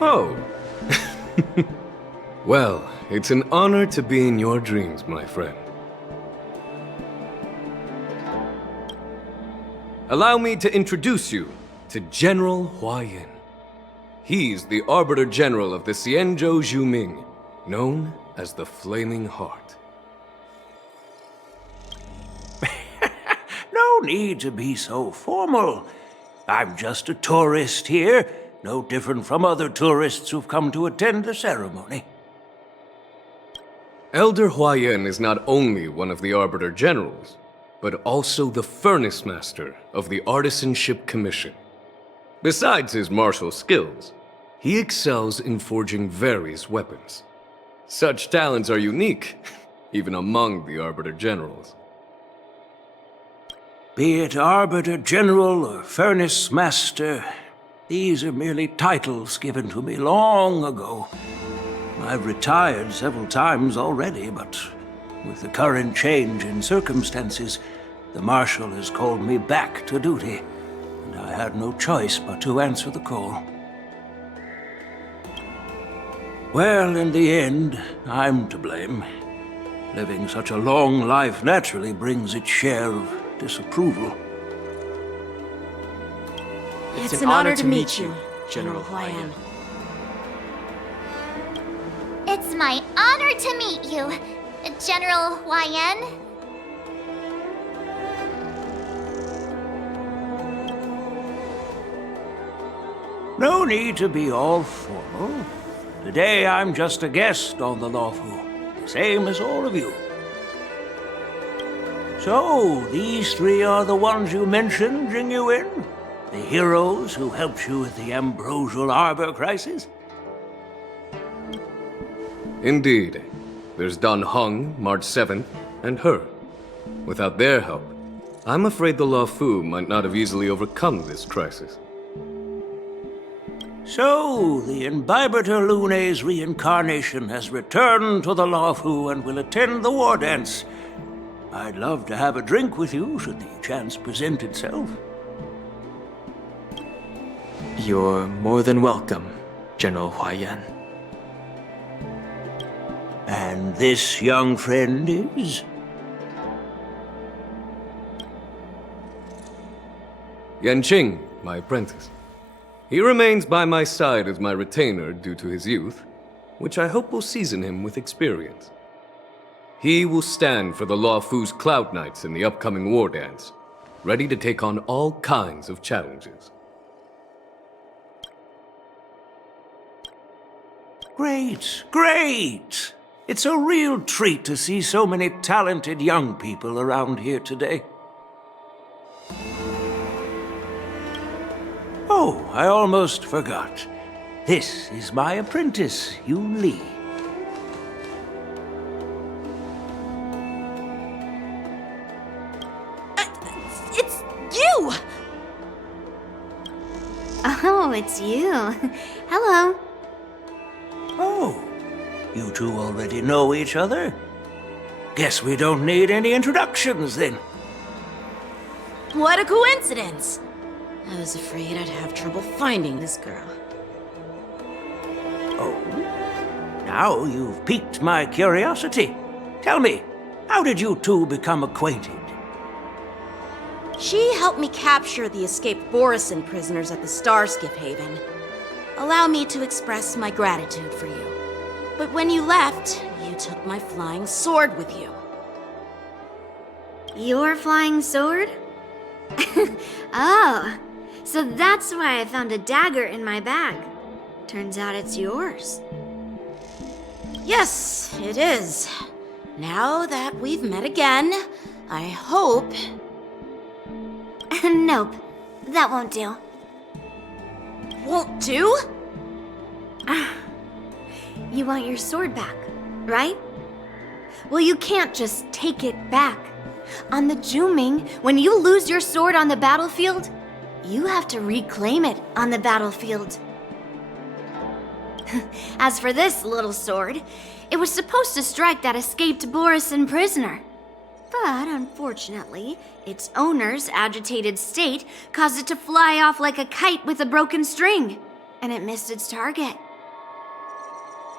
Oh. Well, it's an honor to be in your dreams, my friend. Allow me to introduce you to General HoYoverse. He's the Arbiter General of the Xianzhou Zhuming, known as the Flaming Heart. No need to be so formal. I'm just a tourist here, no different from other tourists who've come to attend the ceremony. Elder HoYoverse is not only one of the Arbiter Generals, but also the Furnace Master of the Artisanship Commission. Besides his martial skills, he excels in forging various weapons. Such talents are unique, even among the Arbiter Generals. Be it Arbiter General or Furnace Master, these are merely titles given to me long ago. I've retired several times already, but with the current change in circumstances, the Marshal has called me back to duty, and I had no choice but to answer the call. Well, in the end, I'm to blame. Living such a long life naturally brings its share of disapproval. It's an honor to meet you, General HoYoverse. It's my honor to meet you, General HoYoverse. No need to be all formal. Today I'm just a guest on the Luofu, same as all of you. So, these three are the ones you mentioned, Jingyuin? The heroes who helped you with the Ambrosial Arbor crisis? Indeed. There's Dan Heng, March 7th, and her. Without their help, I'm afraid the Luofu might not have easily overcome this crisis. So, the Imbibitor Lune's reincarnation has returned to the Luofu and will attend the war dance. I'd love to have a drink with you should the chance present itself. You're more than welcome, General HoYoverse. And this young friend is? Yanqing, my apprentice. He remains by my side as my retainer due to his youth, which I hope will season him with experience. He will stand for the Luofu's Cloud Knights in the upcoming war dance, ready to take on all kinds of challenges. Great, great! It's a real treat to see so many talented young people around here today. Oh, I almost forgot. This is my apprentice, Yoon Lee. It's you! Oh, it's you. Hello. Oh, you two already know each other? Guess we don't need any introductions then. What a coincidence! I was afraid I'd have trouble finding this girl. Oh, now you've piqued my curiosity. Tell me, how did you two become acquainted? She helped me capture the escaped Borisin prisoners at the Starskiff Haven. Allow me to express my gratitude for you. But when you left, you took my flying sword with you. Your flying sword? Oh, so that's why I found a dagger in my bag. Turns out it's yours. Yes, it is. Now that we've met again, I hope... Nope, that won't do. Won't do? You want your sword back, right? Well, you can't just take it back. On the Juming, when you lose your sword on the battlefield, you have to reclaim it on the battlefield. As for this little sword, it was supposed to strike that escaped Borisin prisoner. But unfortunately, its owner's agitated state caused it to fly off like a kite with a broken string, and it missed its target.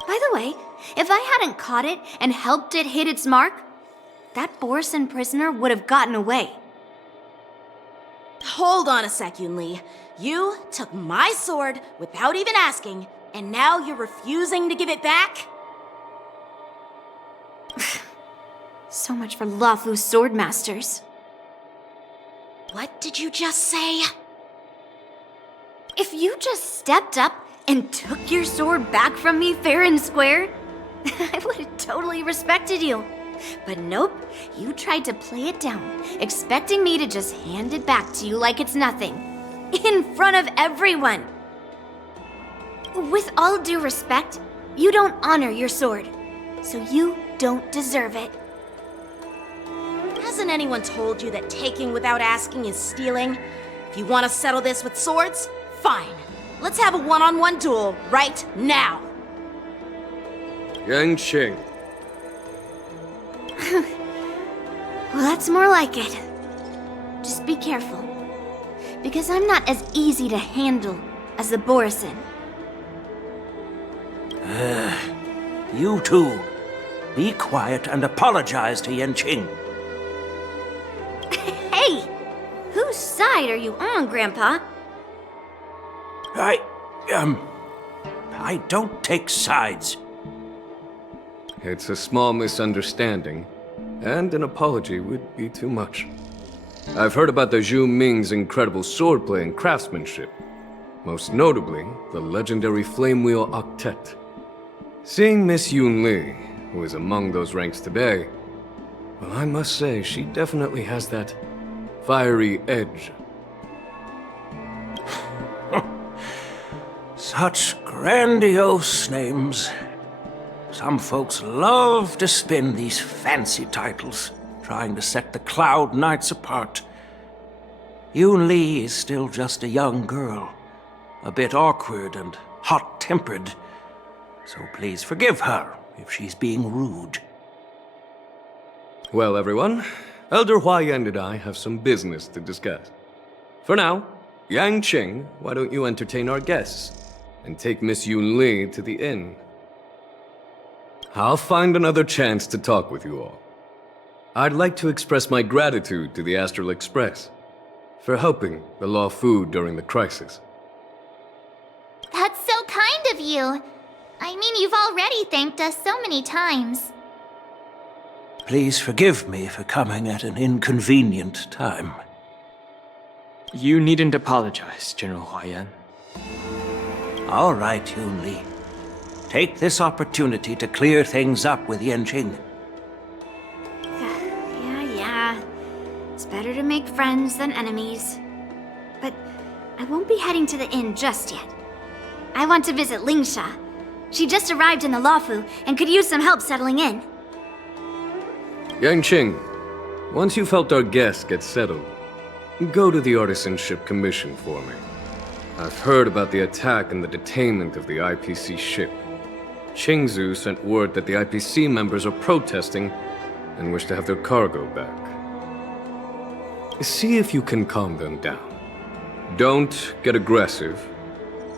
By the way, if I hadn't caught it and helped it hit its mark, that Borisin prisoner would have gotten away. Hold on a sec, Yunli. You took my sword without even asking, and now you're refusing to give it back? So much for Luofu's swordmasters. What did you just say? If you just stepped up and took your sword back from me fair and square, I would have totally respected you. But nope, you tried to play it down, expecting me to just hand it back to you like it's nothing. In front of everyone. With all due respect, you don't honor your sword, so you don't deserve it. Hasn't anyone told you that taking without asking is stealing? If you want to settle this with swords, fine. Let's have a one-on-one duel right now. Yang Qing. Well, that's more like it. Just be careful, because I'm not as easy to handle as the Borisin. You two, be quiet and apologize to Yan Qing. Hey! Whose side are you on, Grandpa? I don't take sides. It's a small misunderstanding, and an apology would be too much. I've heard about the Zhu Ming's incredible swordplay and craftsmanship, most notably the legendary Flame Wheel Octet. Seeing Miss Yunli, who is among those ranks today, well, I must say she definitely has that fiery edge. Such grandiose names. Some folks love to spin these fancy titles, trying to set the Cloud Knights apart. Yunli is still just a young girl, a bit awkward and hot-tempered, so please forgive her if she's being rude. Well, everyone, Elder Huaiyan and I have some business to discuss. For now, Yang Qing, why don't you entertain our guests and take Miss Yunli to the inn? I'll find another chance to talk with you all. I'd like to express my gratitude to the Astral Express for helping the Luofu during the crisis. That's so kind of you. I mean, you've already thanked us so many times. Please forgive me for coming at an inconvenient time. You needn't apologize, General Huaiyan. All right, Yunli. Take this opportunity to clear things up with Yan Qing. Yeah. It's better to make friends than enemies. But I won't be heading to the inn just yet. I want to visit Lingsha. She just arrived in the Luofu and could use some help settling in. Yang Qing, once you've helped our guests get settled, go to the Artisanship Commission for me. I've heard about the attack and the detainment of the IPC ship. Qingzu sent word that the IPC members are protesting and wish to have their cargo back. See if you can calm them down. Don't get aggressive.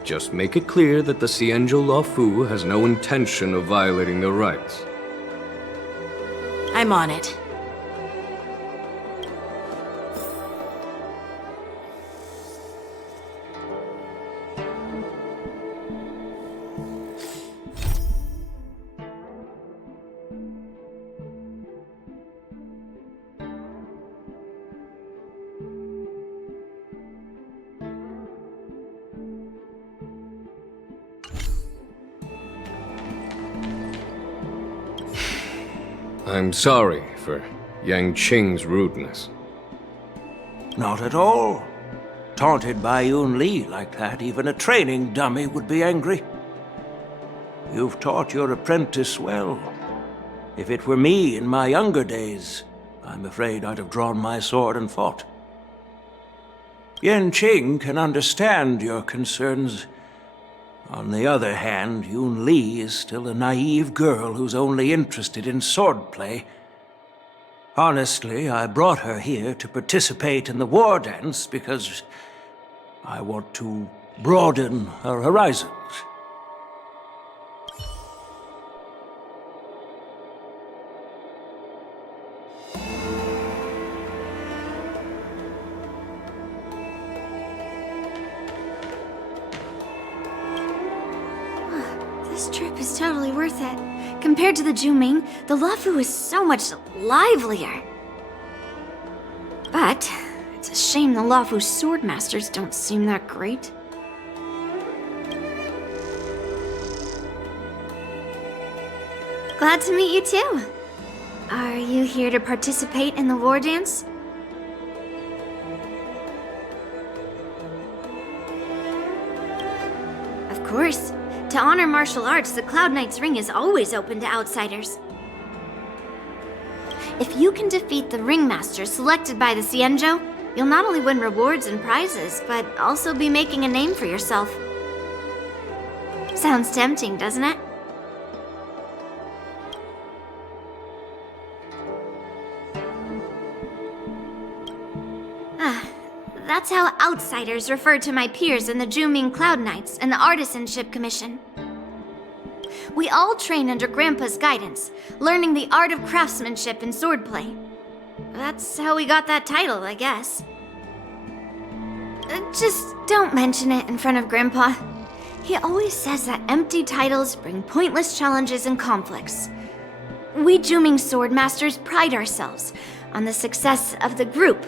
Just make it clear that the Xianzhou Luofu has no intention of violating their rights. I'm on it. I'm sorry for Yang Qing's rudeness. Not at all. Taunted by Yunli like that, even a training dummy would be angry. You've taught your apprentice well. If it were me in my younger days, I'm afraid I'd have drawn my sword and fought. Yen Qing can understand your concerns. On the other hand, Yun Li is still a naive girl who's only interested in swordplay. Honestly, I brought her here to participate in the war dance because I want to broaden her horizons. This trip is totally worth it. Compared to the Juming, the Luofu is so much livelier. But it's a shame the Luofu swordmasters don't seem that great. Glad to meet you too. Are you here to participate in the war dance? Of course. To honor martial arts, the Cloud Knight's Ring is always open to outsiders. If you can defeat the ringmaster selected by the Xianzhou, you'll not only win rewards and prizes, but also be making a name for yourself. Sounds tempting, doesn't it? That's how outsiders refer to my peers in the Juming Cloud Knights and the Artisanship Commission. We all train under Grandpa's guidance, learning the art of craftsmanship and swordplay. That's how we got that title, I guess. Just don't mention it in front of Grandpa. He always says that empty titles bring pointless challenges and conflicts. We Juming Swordmasters pride ourselves on the success of the group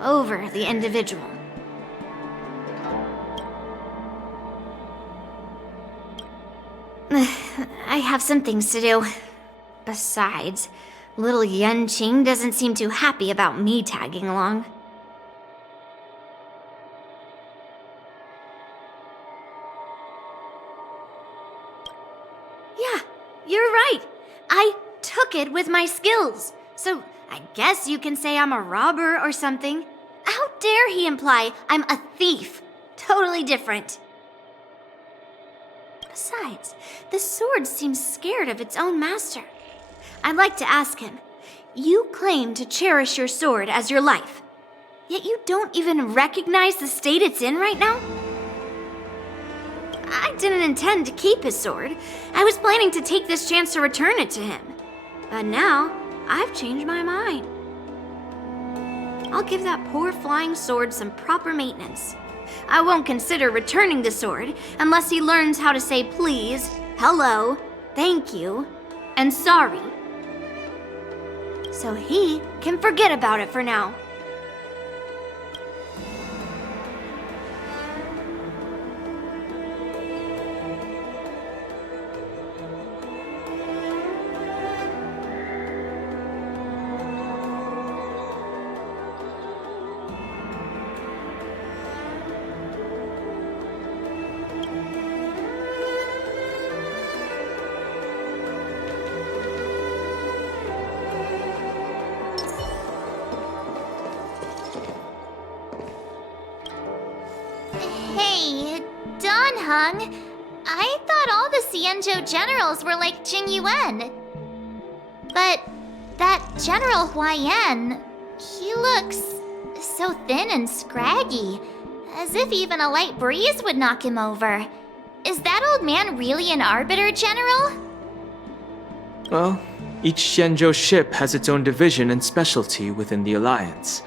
over the individual. I have some things to do. Besides, little Yen Qing doesn't seem too happy about me tagging along. Yeah, you're right. I took it with my skills. So I guess you can say I'm a robber or something. How dare he imply I'm a thief? Totally different. Besides, the sword seems scared of its own master. I'd like to ask him, you claim to cherish your sword as your life, yet you don't even recognize the state it's in right now? I didn't intend to keep his sword. I was planning to take this chance to return it to him. But now, I've changed my mind. I'll give that poor flying sword some proper maintenance. I won't consider returning the sword unless he learns how to say please, hello, thank you, and sorry. So he can forget about it for now. I thought all the Xianzhou generals were like Jing Yuan. But that General Huaiyan, he looks so thin and scraggy, as if even a light breeze would knock him over. Is that old man really an Arbiter General? Well, each Xianzhou ship has its own division and specialty within the Alliance.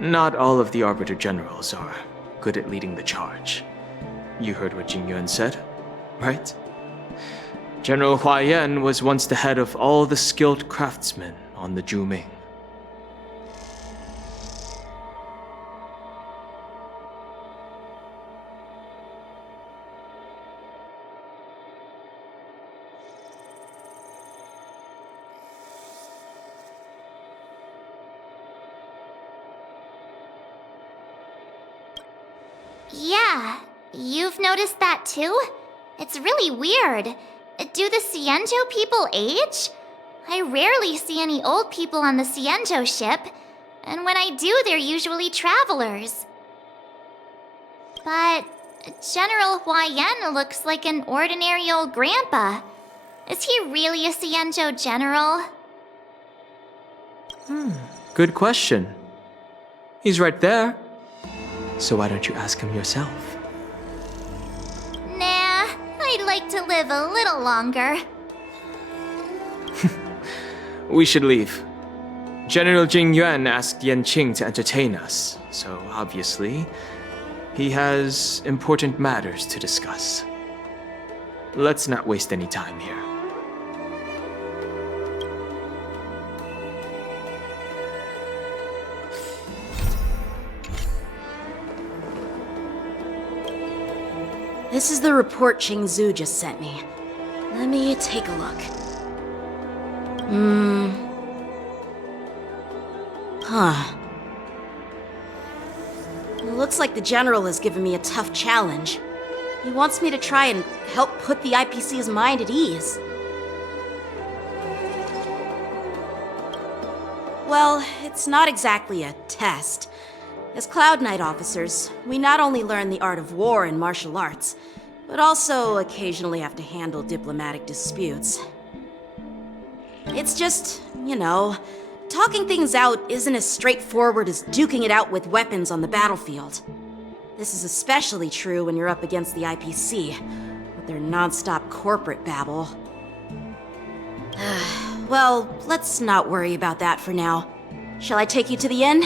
Not all of the Arbiter Generals are good at leading the charge. You heard what Jing Yuan said, right? General Huaiyan was once the head of all the skilled craftsmen on the Juming. Yeah, you've noticed that too? It's really weird. Do the Xianzhou people age? I rarely see any old people on the Cienjo ship, and when I do, they're usually travelers. But General Huayan looks like an ordinary old grandpa. Is he really a Cienjo general? Good question. He's right there. So why don't you ask him yourself? Nah, I'd like to live a little longer. We should leave. General Jing Yuan asked Yan Qing to entertain us, so obviously, he has important matters to discuss. Let's not waste any time here. This is the report Qing Zhu just sent me. Let me take a look. Huh. Looks like the General has given me a tough challenge. He wants me to try and help put the IPC's mind at ease. Well, it's not exactly a test. As Cloud Knight officers, we not only learn the art of war and martial arts, but also occasionally have to handle diplomatic disputes. It's just, talking things out isn't as straightforward as duking it out with weapons on the battlefield. This is especially true when you're up against the IPC, with their non-stop corporate babble. Well, let's not worry about that for now. Shall I take you to the inn?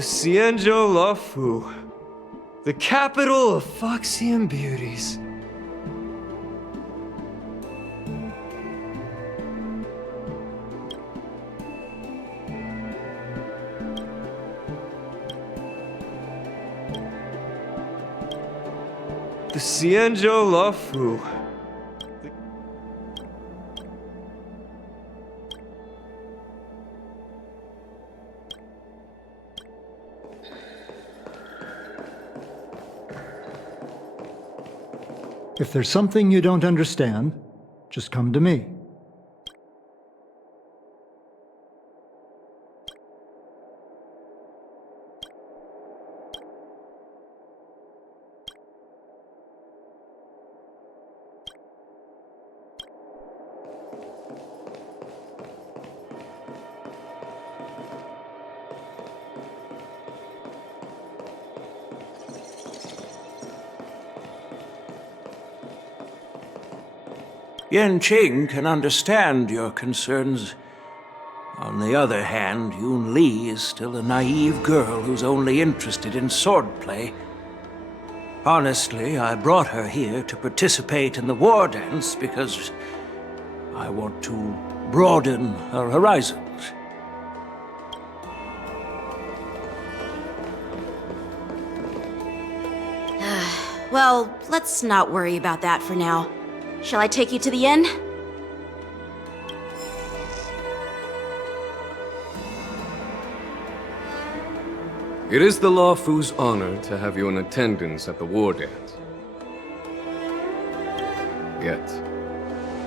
The Xianzhou Luofu, the capital of Foxian beauties. The Xianzhou Luofu. If there's something you don't understand, just come to me. Yan Qing can understand your concerns. On the other hand, Yun Li is still a naive girl who's only interested in swordplay. Honestly, I brought her here to participate in the war dance because I want to broaden her horizons. Well, let's not worry about that for now. Shall I take you to the inn? It is the Luofu's honor to have you in attendance at the war dance. Yet,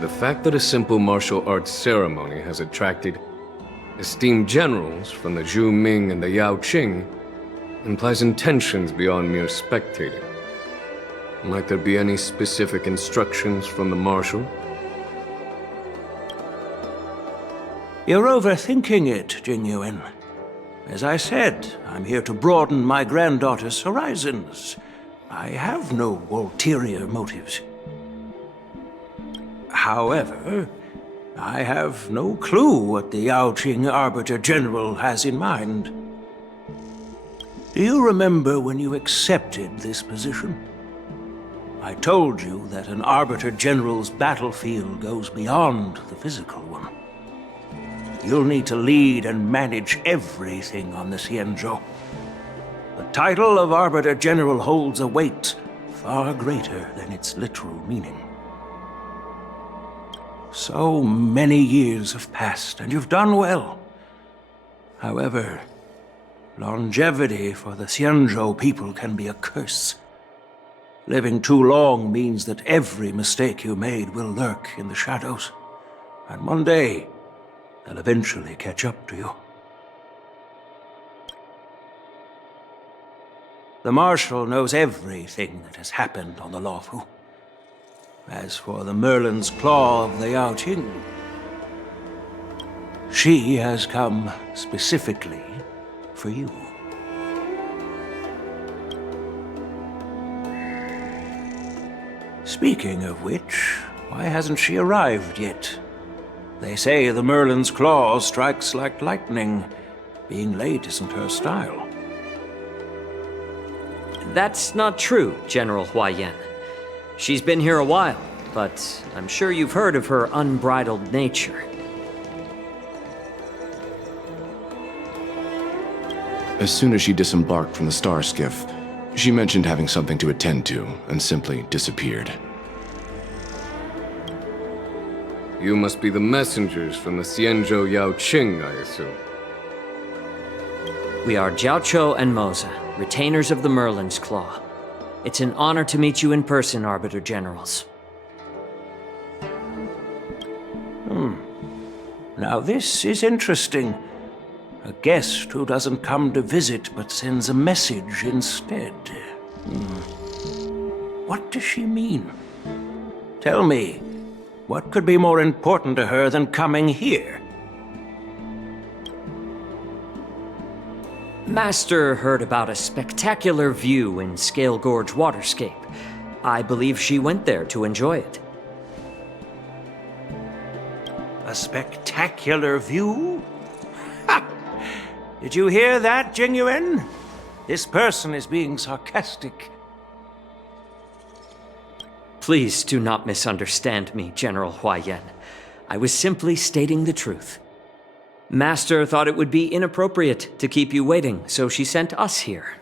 the fact that a simple martial arts ceremony has attracted esteemed generals from the Zhu Ming and the Yao Qing implies intentions beyond mere spectating. Might there be any specific instructions from the Marshal? You're overthinking it, Jinyuan. As I said, I'm here to broaden my granddaughter's horizons. I have no ulterior motives. However, I have no clue what the Yaoqing Arbiter General has in mind. Do you remember when you accepted this position? I told you that an Arbiter General's battlefield goes beyond the physical one. You'll need to lead and manage everything on the Xianzhou. The title of Arbiter General holds a weight far greater than its literal meaning. So many years have passed, and you've done well. However, longevity for the Xianzhou people can be a curse. Living too long means that every mistake you made will lurk in the shadows. And one day, they'll eventually catch up to you. The Marshal knows everything that has happened on the Luofu. As for the Merlin's Claw of the Yaoqing, she has come specifically for you. Speaking of which, why hasn't she arrived yet? They say the Merlin's Claw strikes like lightning. Being late isn't her style. That's not true, General Huaiyan. She's been here a while, but I'm sure you've heard of her unbridled nature. As soon as she disembarked from the star skiff, she mentioned having something to attend to and simply disappeared. You must be the messengers from the Xianzhou Yaoqing, I assume. We are Jiaoqiu and Moza, retainers of the Merlin's Claw. It's an honor to meet you in person, Arbiter Generals. Now this is interesting. A guest who doesn't come to visit but sends a message instead. What does she mean? Tell me, what could be more important to her than coming here? Master heard about a spectacular view in Scale Gorge Waterscape. I believe she went there to enjoy it. A spectacular view? Ha! Did you hear that, Jingyuan? This person is being sarcastic. Please do not misunderstand me, General Huayan. I was simply stating the truth. Master thought it would be inappropriate to keep you waiting, so she sent us here.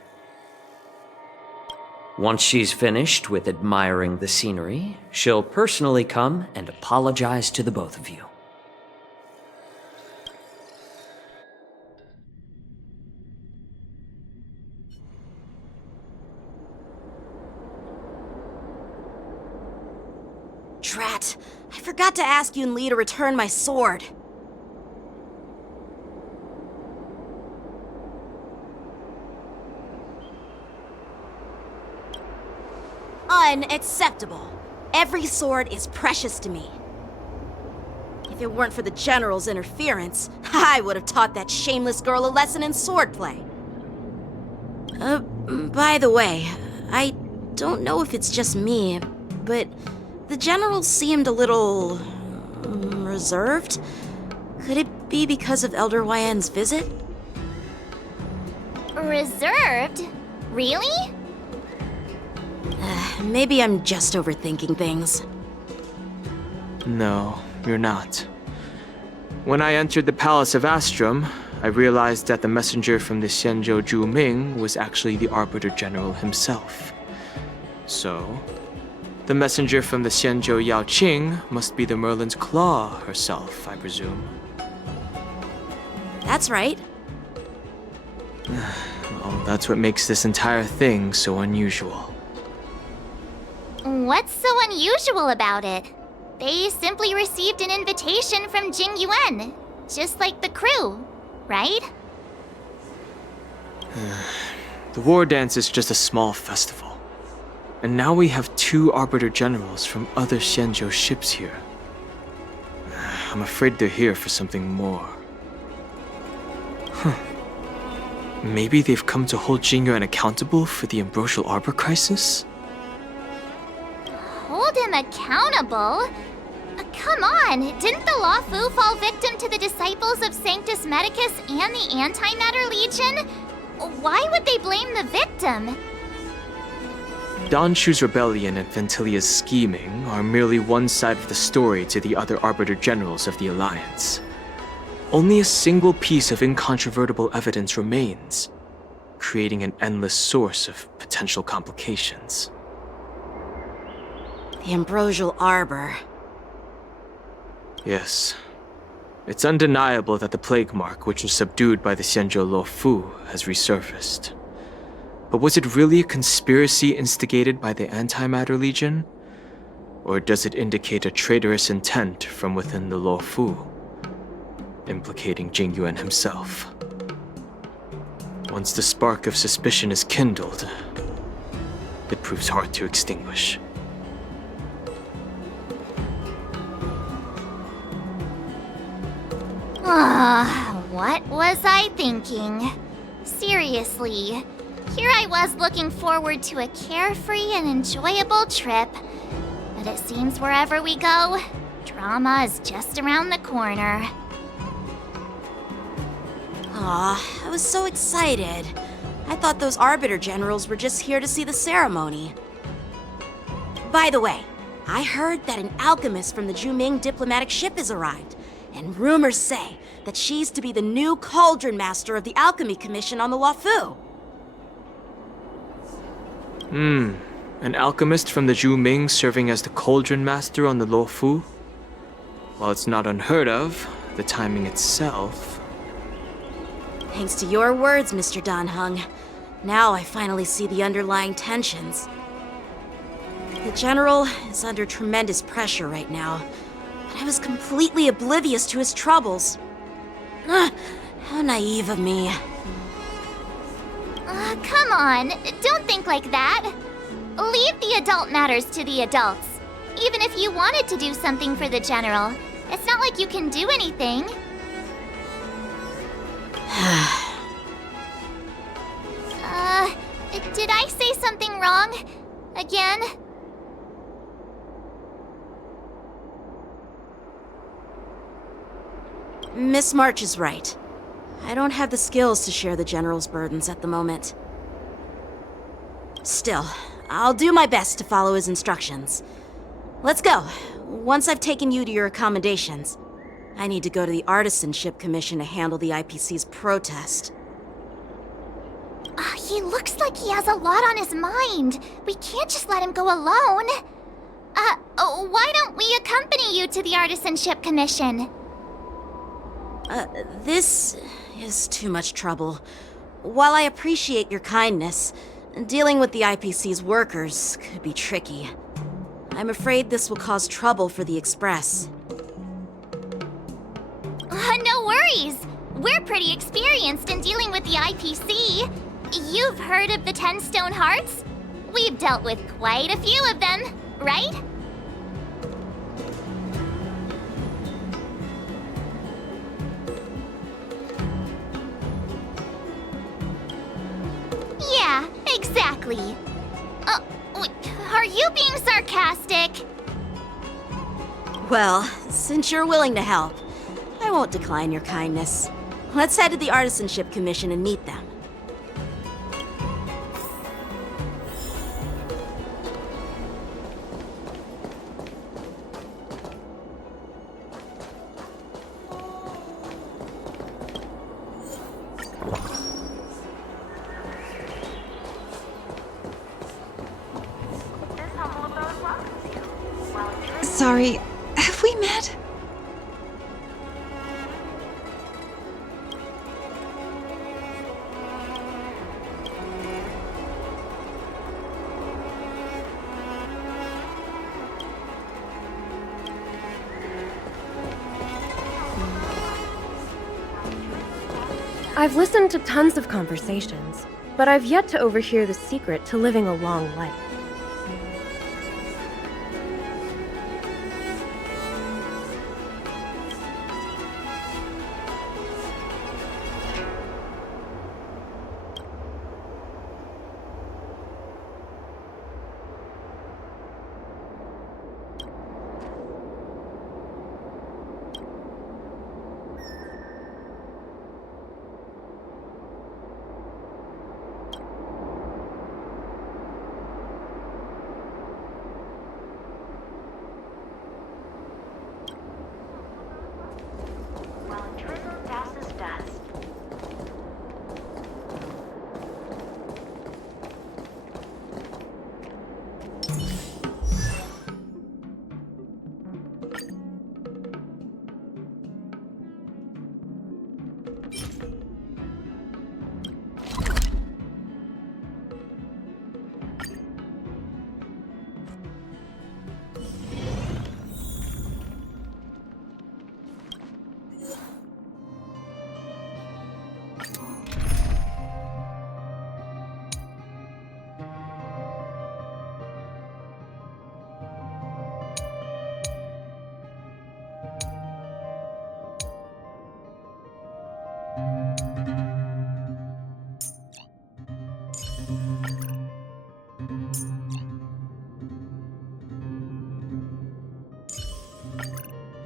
Once she's finished with admiring the scenery, she'll personally come and apologize to the both of you. Drat, I forgot to ask Yun Li to return my sword. Unacceptable. Every sword is precious to me. If it weren't for the General's interference, I would have taught that shameless girl a lesson in swordplay. By the way, I don't know if it's just me, but the General seemed a little reserved. Could it be because of Elder Huayan's visit? Reserved? Really? Maybe I'm just overthinking things. No, you're not. When I entered the Palace of Astrum, I realized that the messenger from the Xianzhou Zhu Ming was actually the Arbiter General himself. So, the messenger from the Xianzhou Yao Qing must be the Merlin's Claw herself, I presume. That's right. Well, that's what makes this entire thing so unusual. What's so unusual about it? They simply received an invitation from Jingyuan, just like the crew, right? The war dance is just a small festival. And now we have 2 Arbiter Generals from other Xianzhou ships here. I'm afraid they're here for something more. Maybe they've come to hold Jingyuan accountable for the Ambrosial Arbor crisis? Hold him accountable? Come on, didn't the Luofu fall victim to the disciples of Sanctus Medicus and the Antimatter Legion? Why would they blame the victim? Dan Shu's rebellion and Ventilia's scheming are merely one side of the story to the other Arbiter Generals of the Alliance. Only a single piece of incontrovertible evidence remains, creating an endless source of potential complications. The Ambrosial Arbor. Yes. It's undeniable that the plague mark, which was subdued by the Xianzhou Luofu, has resurfaced. But was it really a conspiracy instigated by the Antimatter Legion? Or does it indicate a traitorous intent from within the Luofu, implicating Jingyuan himself? Once the spark of suspicion is kindled, it proves hard to extinguish. What was I thinking? Seriously, here I was looking forward to a carefree and enjoyable trip. But it seems wherever we go, drama is just around the corner. Aw, I was so excited. I thought those Arbiter Generals were just here to see the ceremony. By the way, I heard that an alchemist from the Zhuming diplomatic ship has arrived, and rumors say that she's to be the new Cauldron Master of the Alchemy Commission on the Luofu. An alchemist from the Zhuming serving as the Cauldron Master on the Luofu? While it's not unheard of, the timing itself... Thanks to your words, Mr. Danheng. Now I finally see the underlying tensions. The General is under tremendous pressure right now, but I was completely oblivious to his troubles. How naive of me. Come on, don't think like that. Leave the adult matters to the adults. Even if you wanted to do something for the General, it's not like you can do anything. Did I say something wrong? Again? Miss March is right. I don't have the skills to share the General's burdens at the moment. Still, I'll do my best to follow his instructions. Let's go. Once I've taken you to your accommodations, I need to go to the Artisanship Commission to handle the IPC's protest. He looks like he has a lot on his mind. We can't just let him go alone. Why don't we accompany you to the Artisanship Commission? This is too much trouble. While I appreciate your kindness, dealing with the IPC's workers could be tricky. I'm afraid this will cause trouble for the Express. No worries. We're pretty experienced in dealing with the IPC. You've heard of the 10 Stone Hearts? We've dealt with quite a few of them, right? Yeah, exactly. Are you being sarcastic? Well, since you're willing to help, I won't decline your kindness. Let's head to the Artisanship Commission and meet them. Sorry, have we met? I've listened to tons of conversations, but I've yet to overhear the secret to living a long life.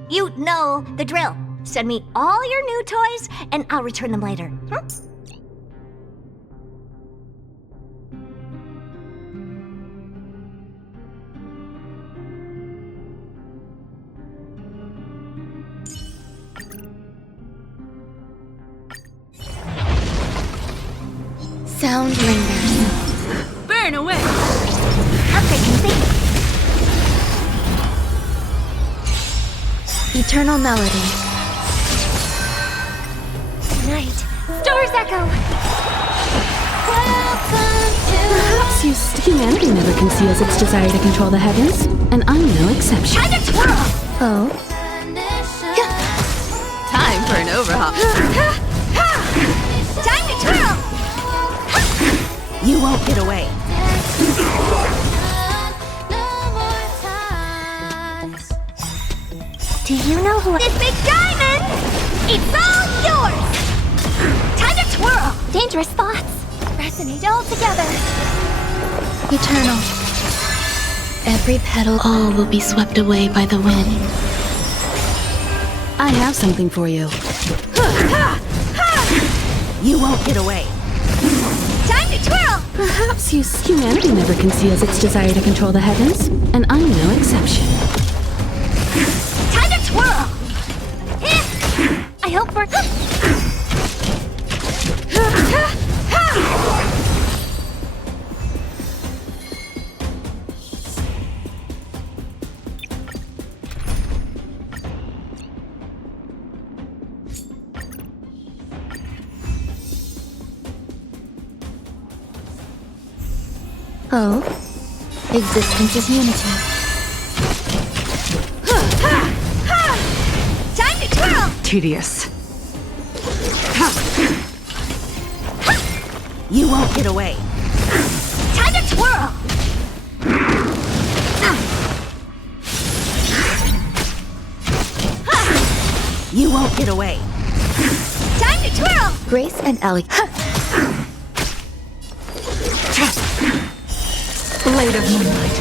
You know the drill. Send me all your new toys, and I'll return them later. Sound lingers. Burn away! Upgrade complete. Eternal melody. Night. Stars echo. Perhaps you sticky humanity never conceals its desire to control the heavens, and I'm no exception. Time to twirl! Oh. Time for an overhaul. Time to twirl! You won't get away. Do you know who— This big diamond! It's all yours! Time to twirl! Dangerous thoughts resonate all together. Eternal. Every petal, all will be swept away by the wind. I have something for you. You won't get away. Time to twirl! Perhaps humanity never conceals its desire to control the heavens, and I'm no exception. Time to twirl! I hope for... Oh, existence is unity. Time to twirl! Tedious. You won't get away. Time to twirl! You won't get away. Time to twirl! Grace and Ellie. Blade of moonlight.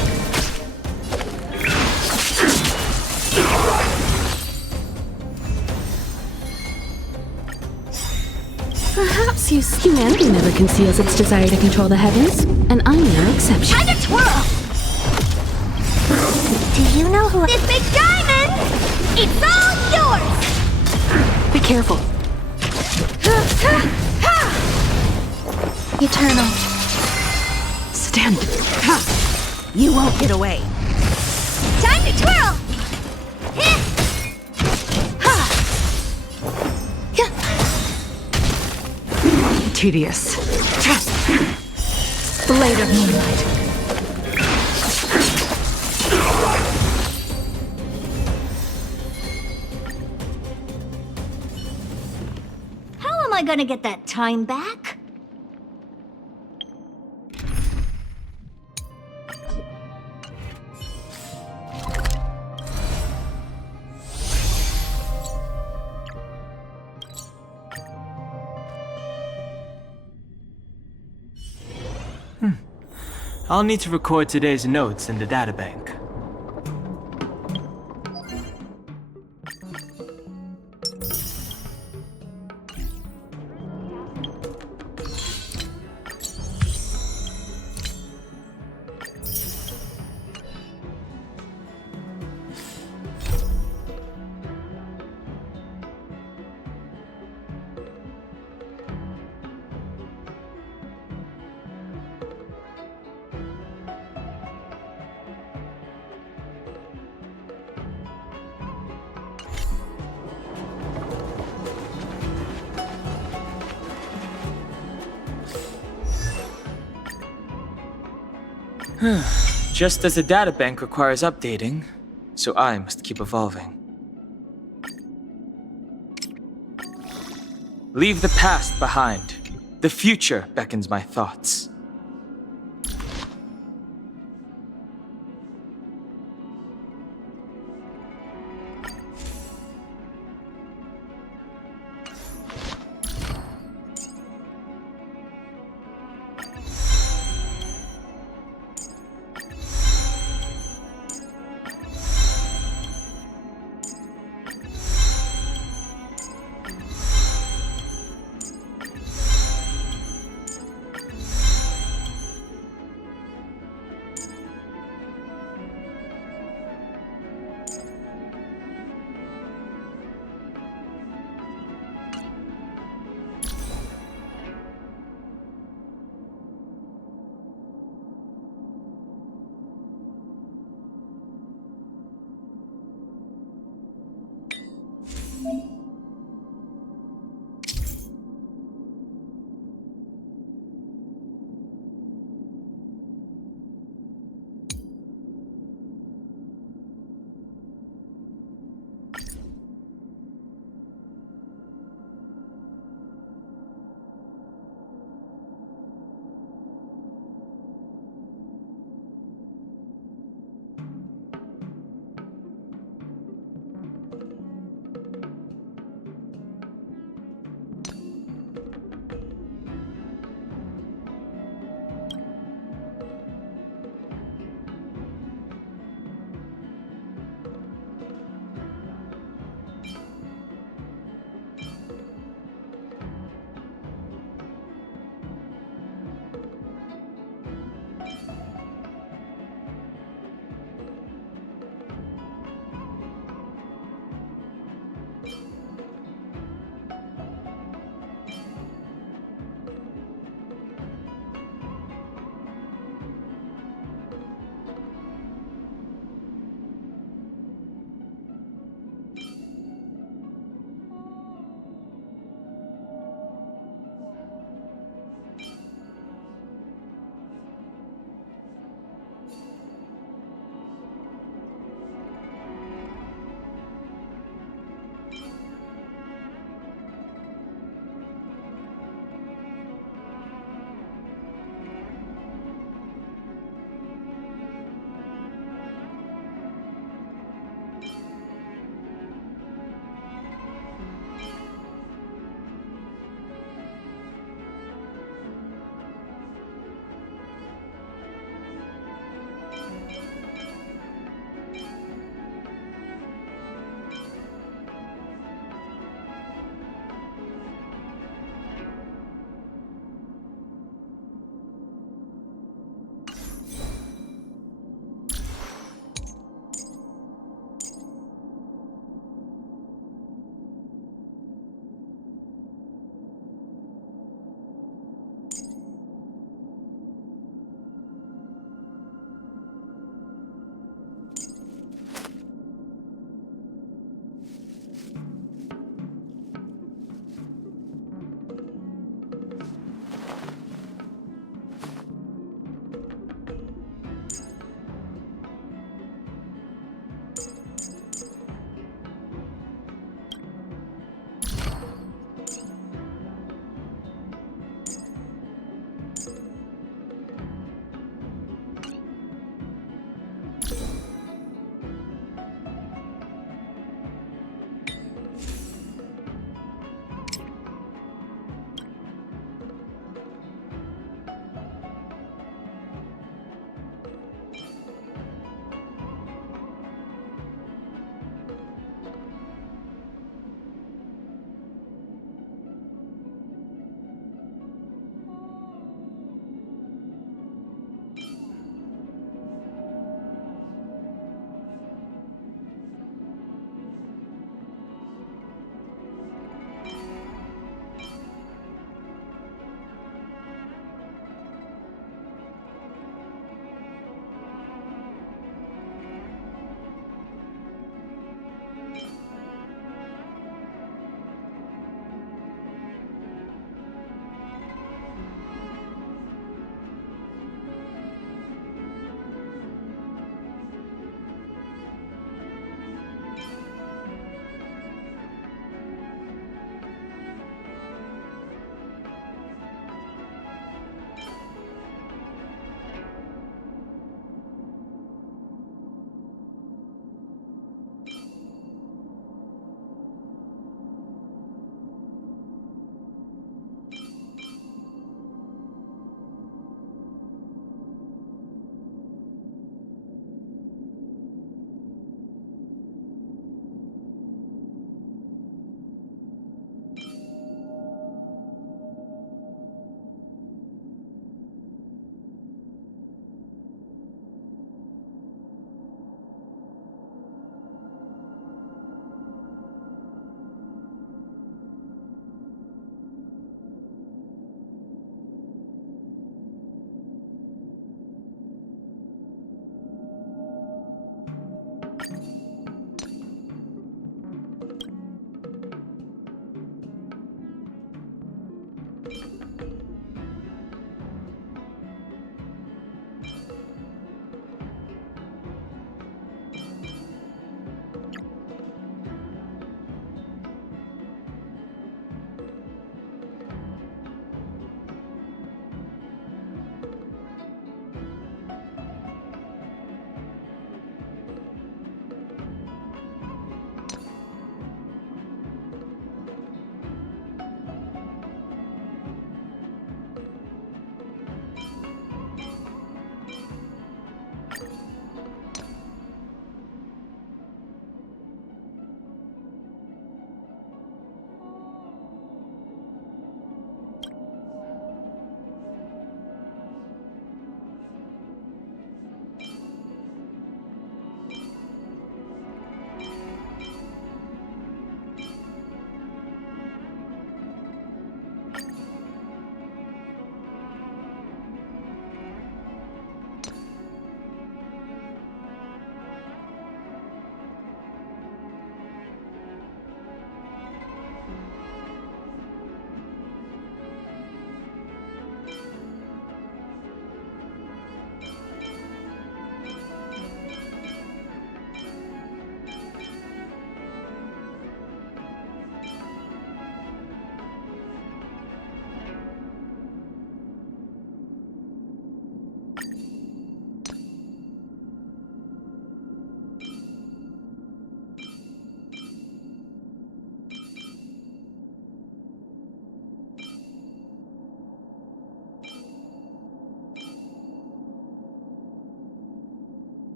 Perhaps humanity never conceals its desire to control the heavens, and I'm no exception. Time to twirl! Do you know who... This big diamond! It's all yours! Be careful. Eternal. Stand. You won't get away. Time to twirl! Tedious. Blade of moonlight. How am I gonna get that time back? I'll need to record today's notes in the databank. Just as the databank requires updating, so I must keep evolving. Leave the past behind. The future beckons my thoughts.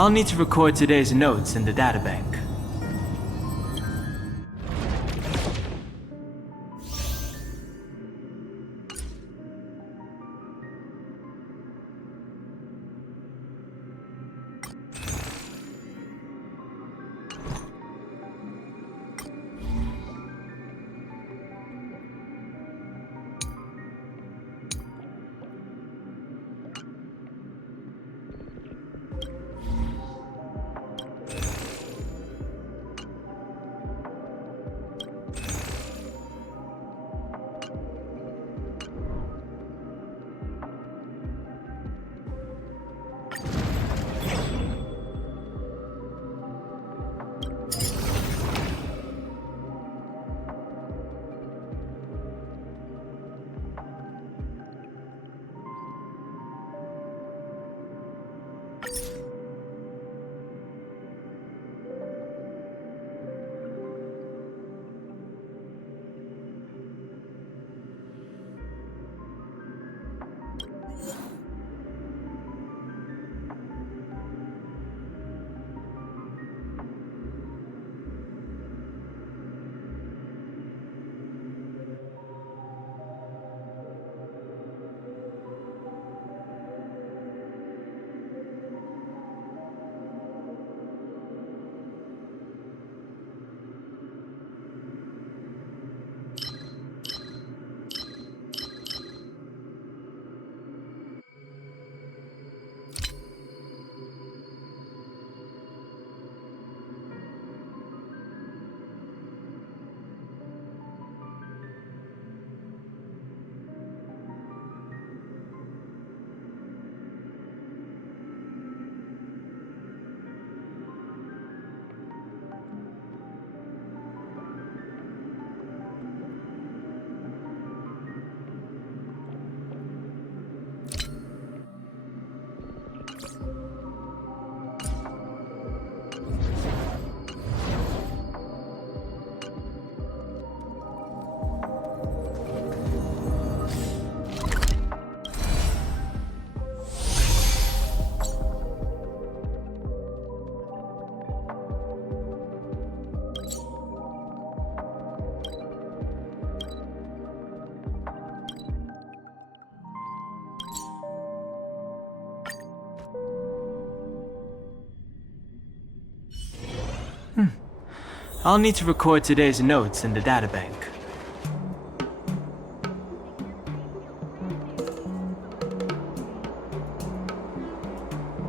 I'll need to record today's notes in the databank. I'll need to record today's notes in the databank.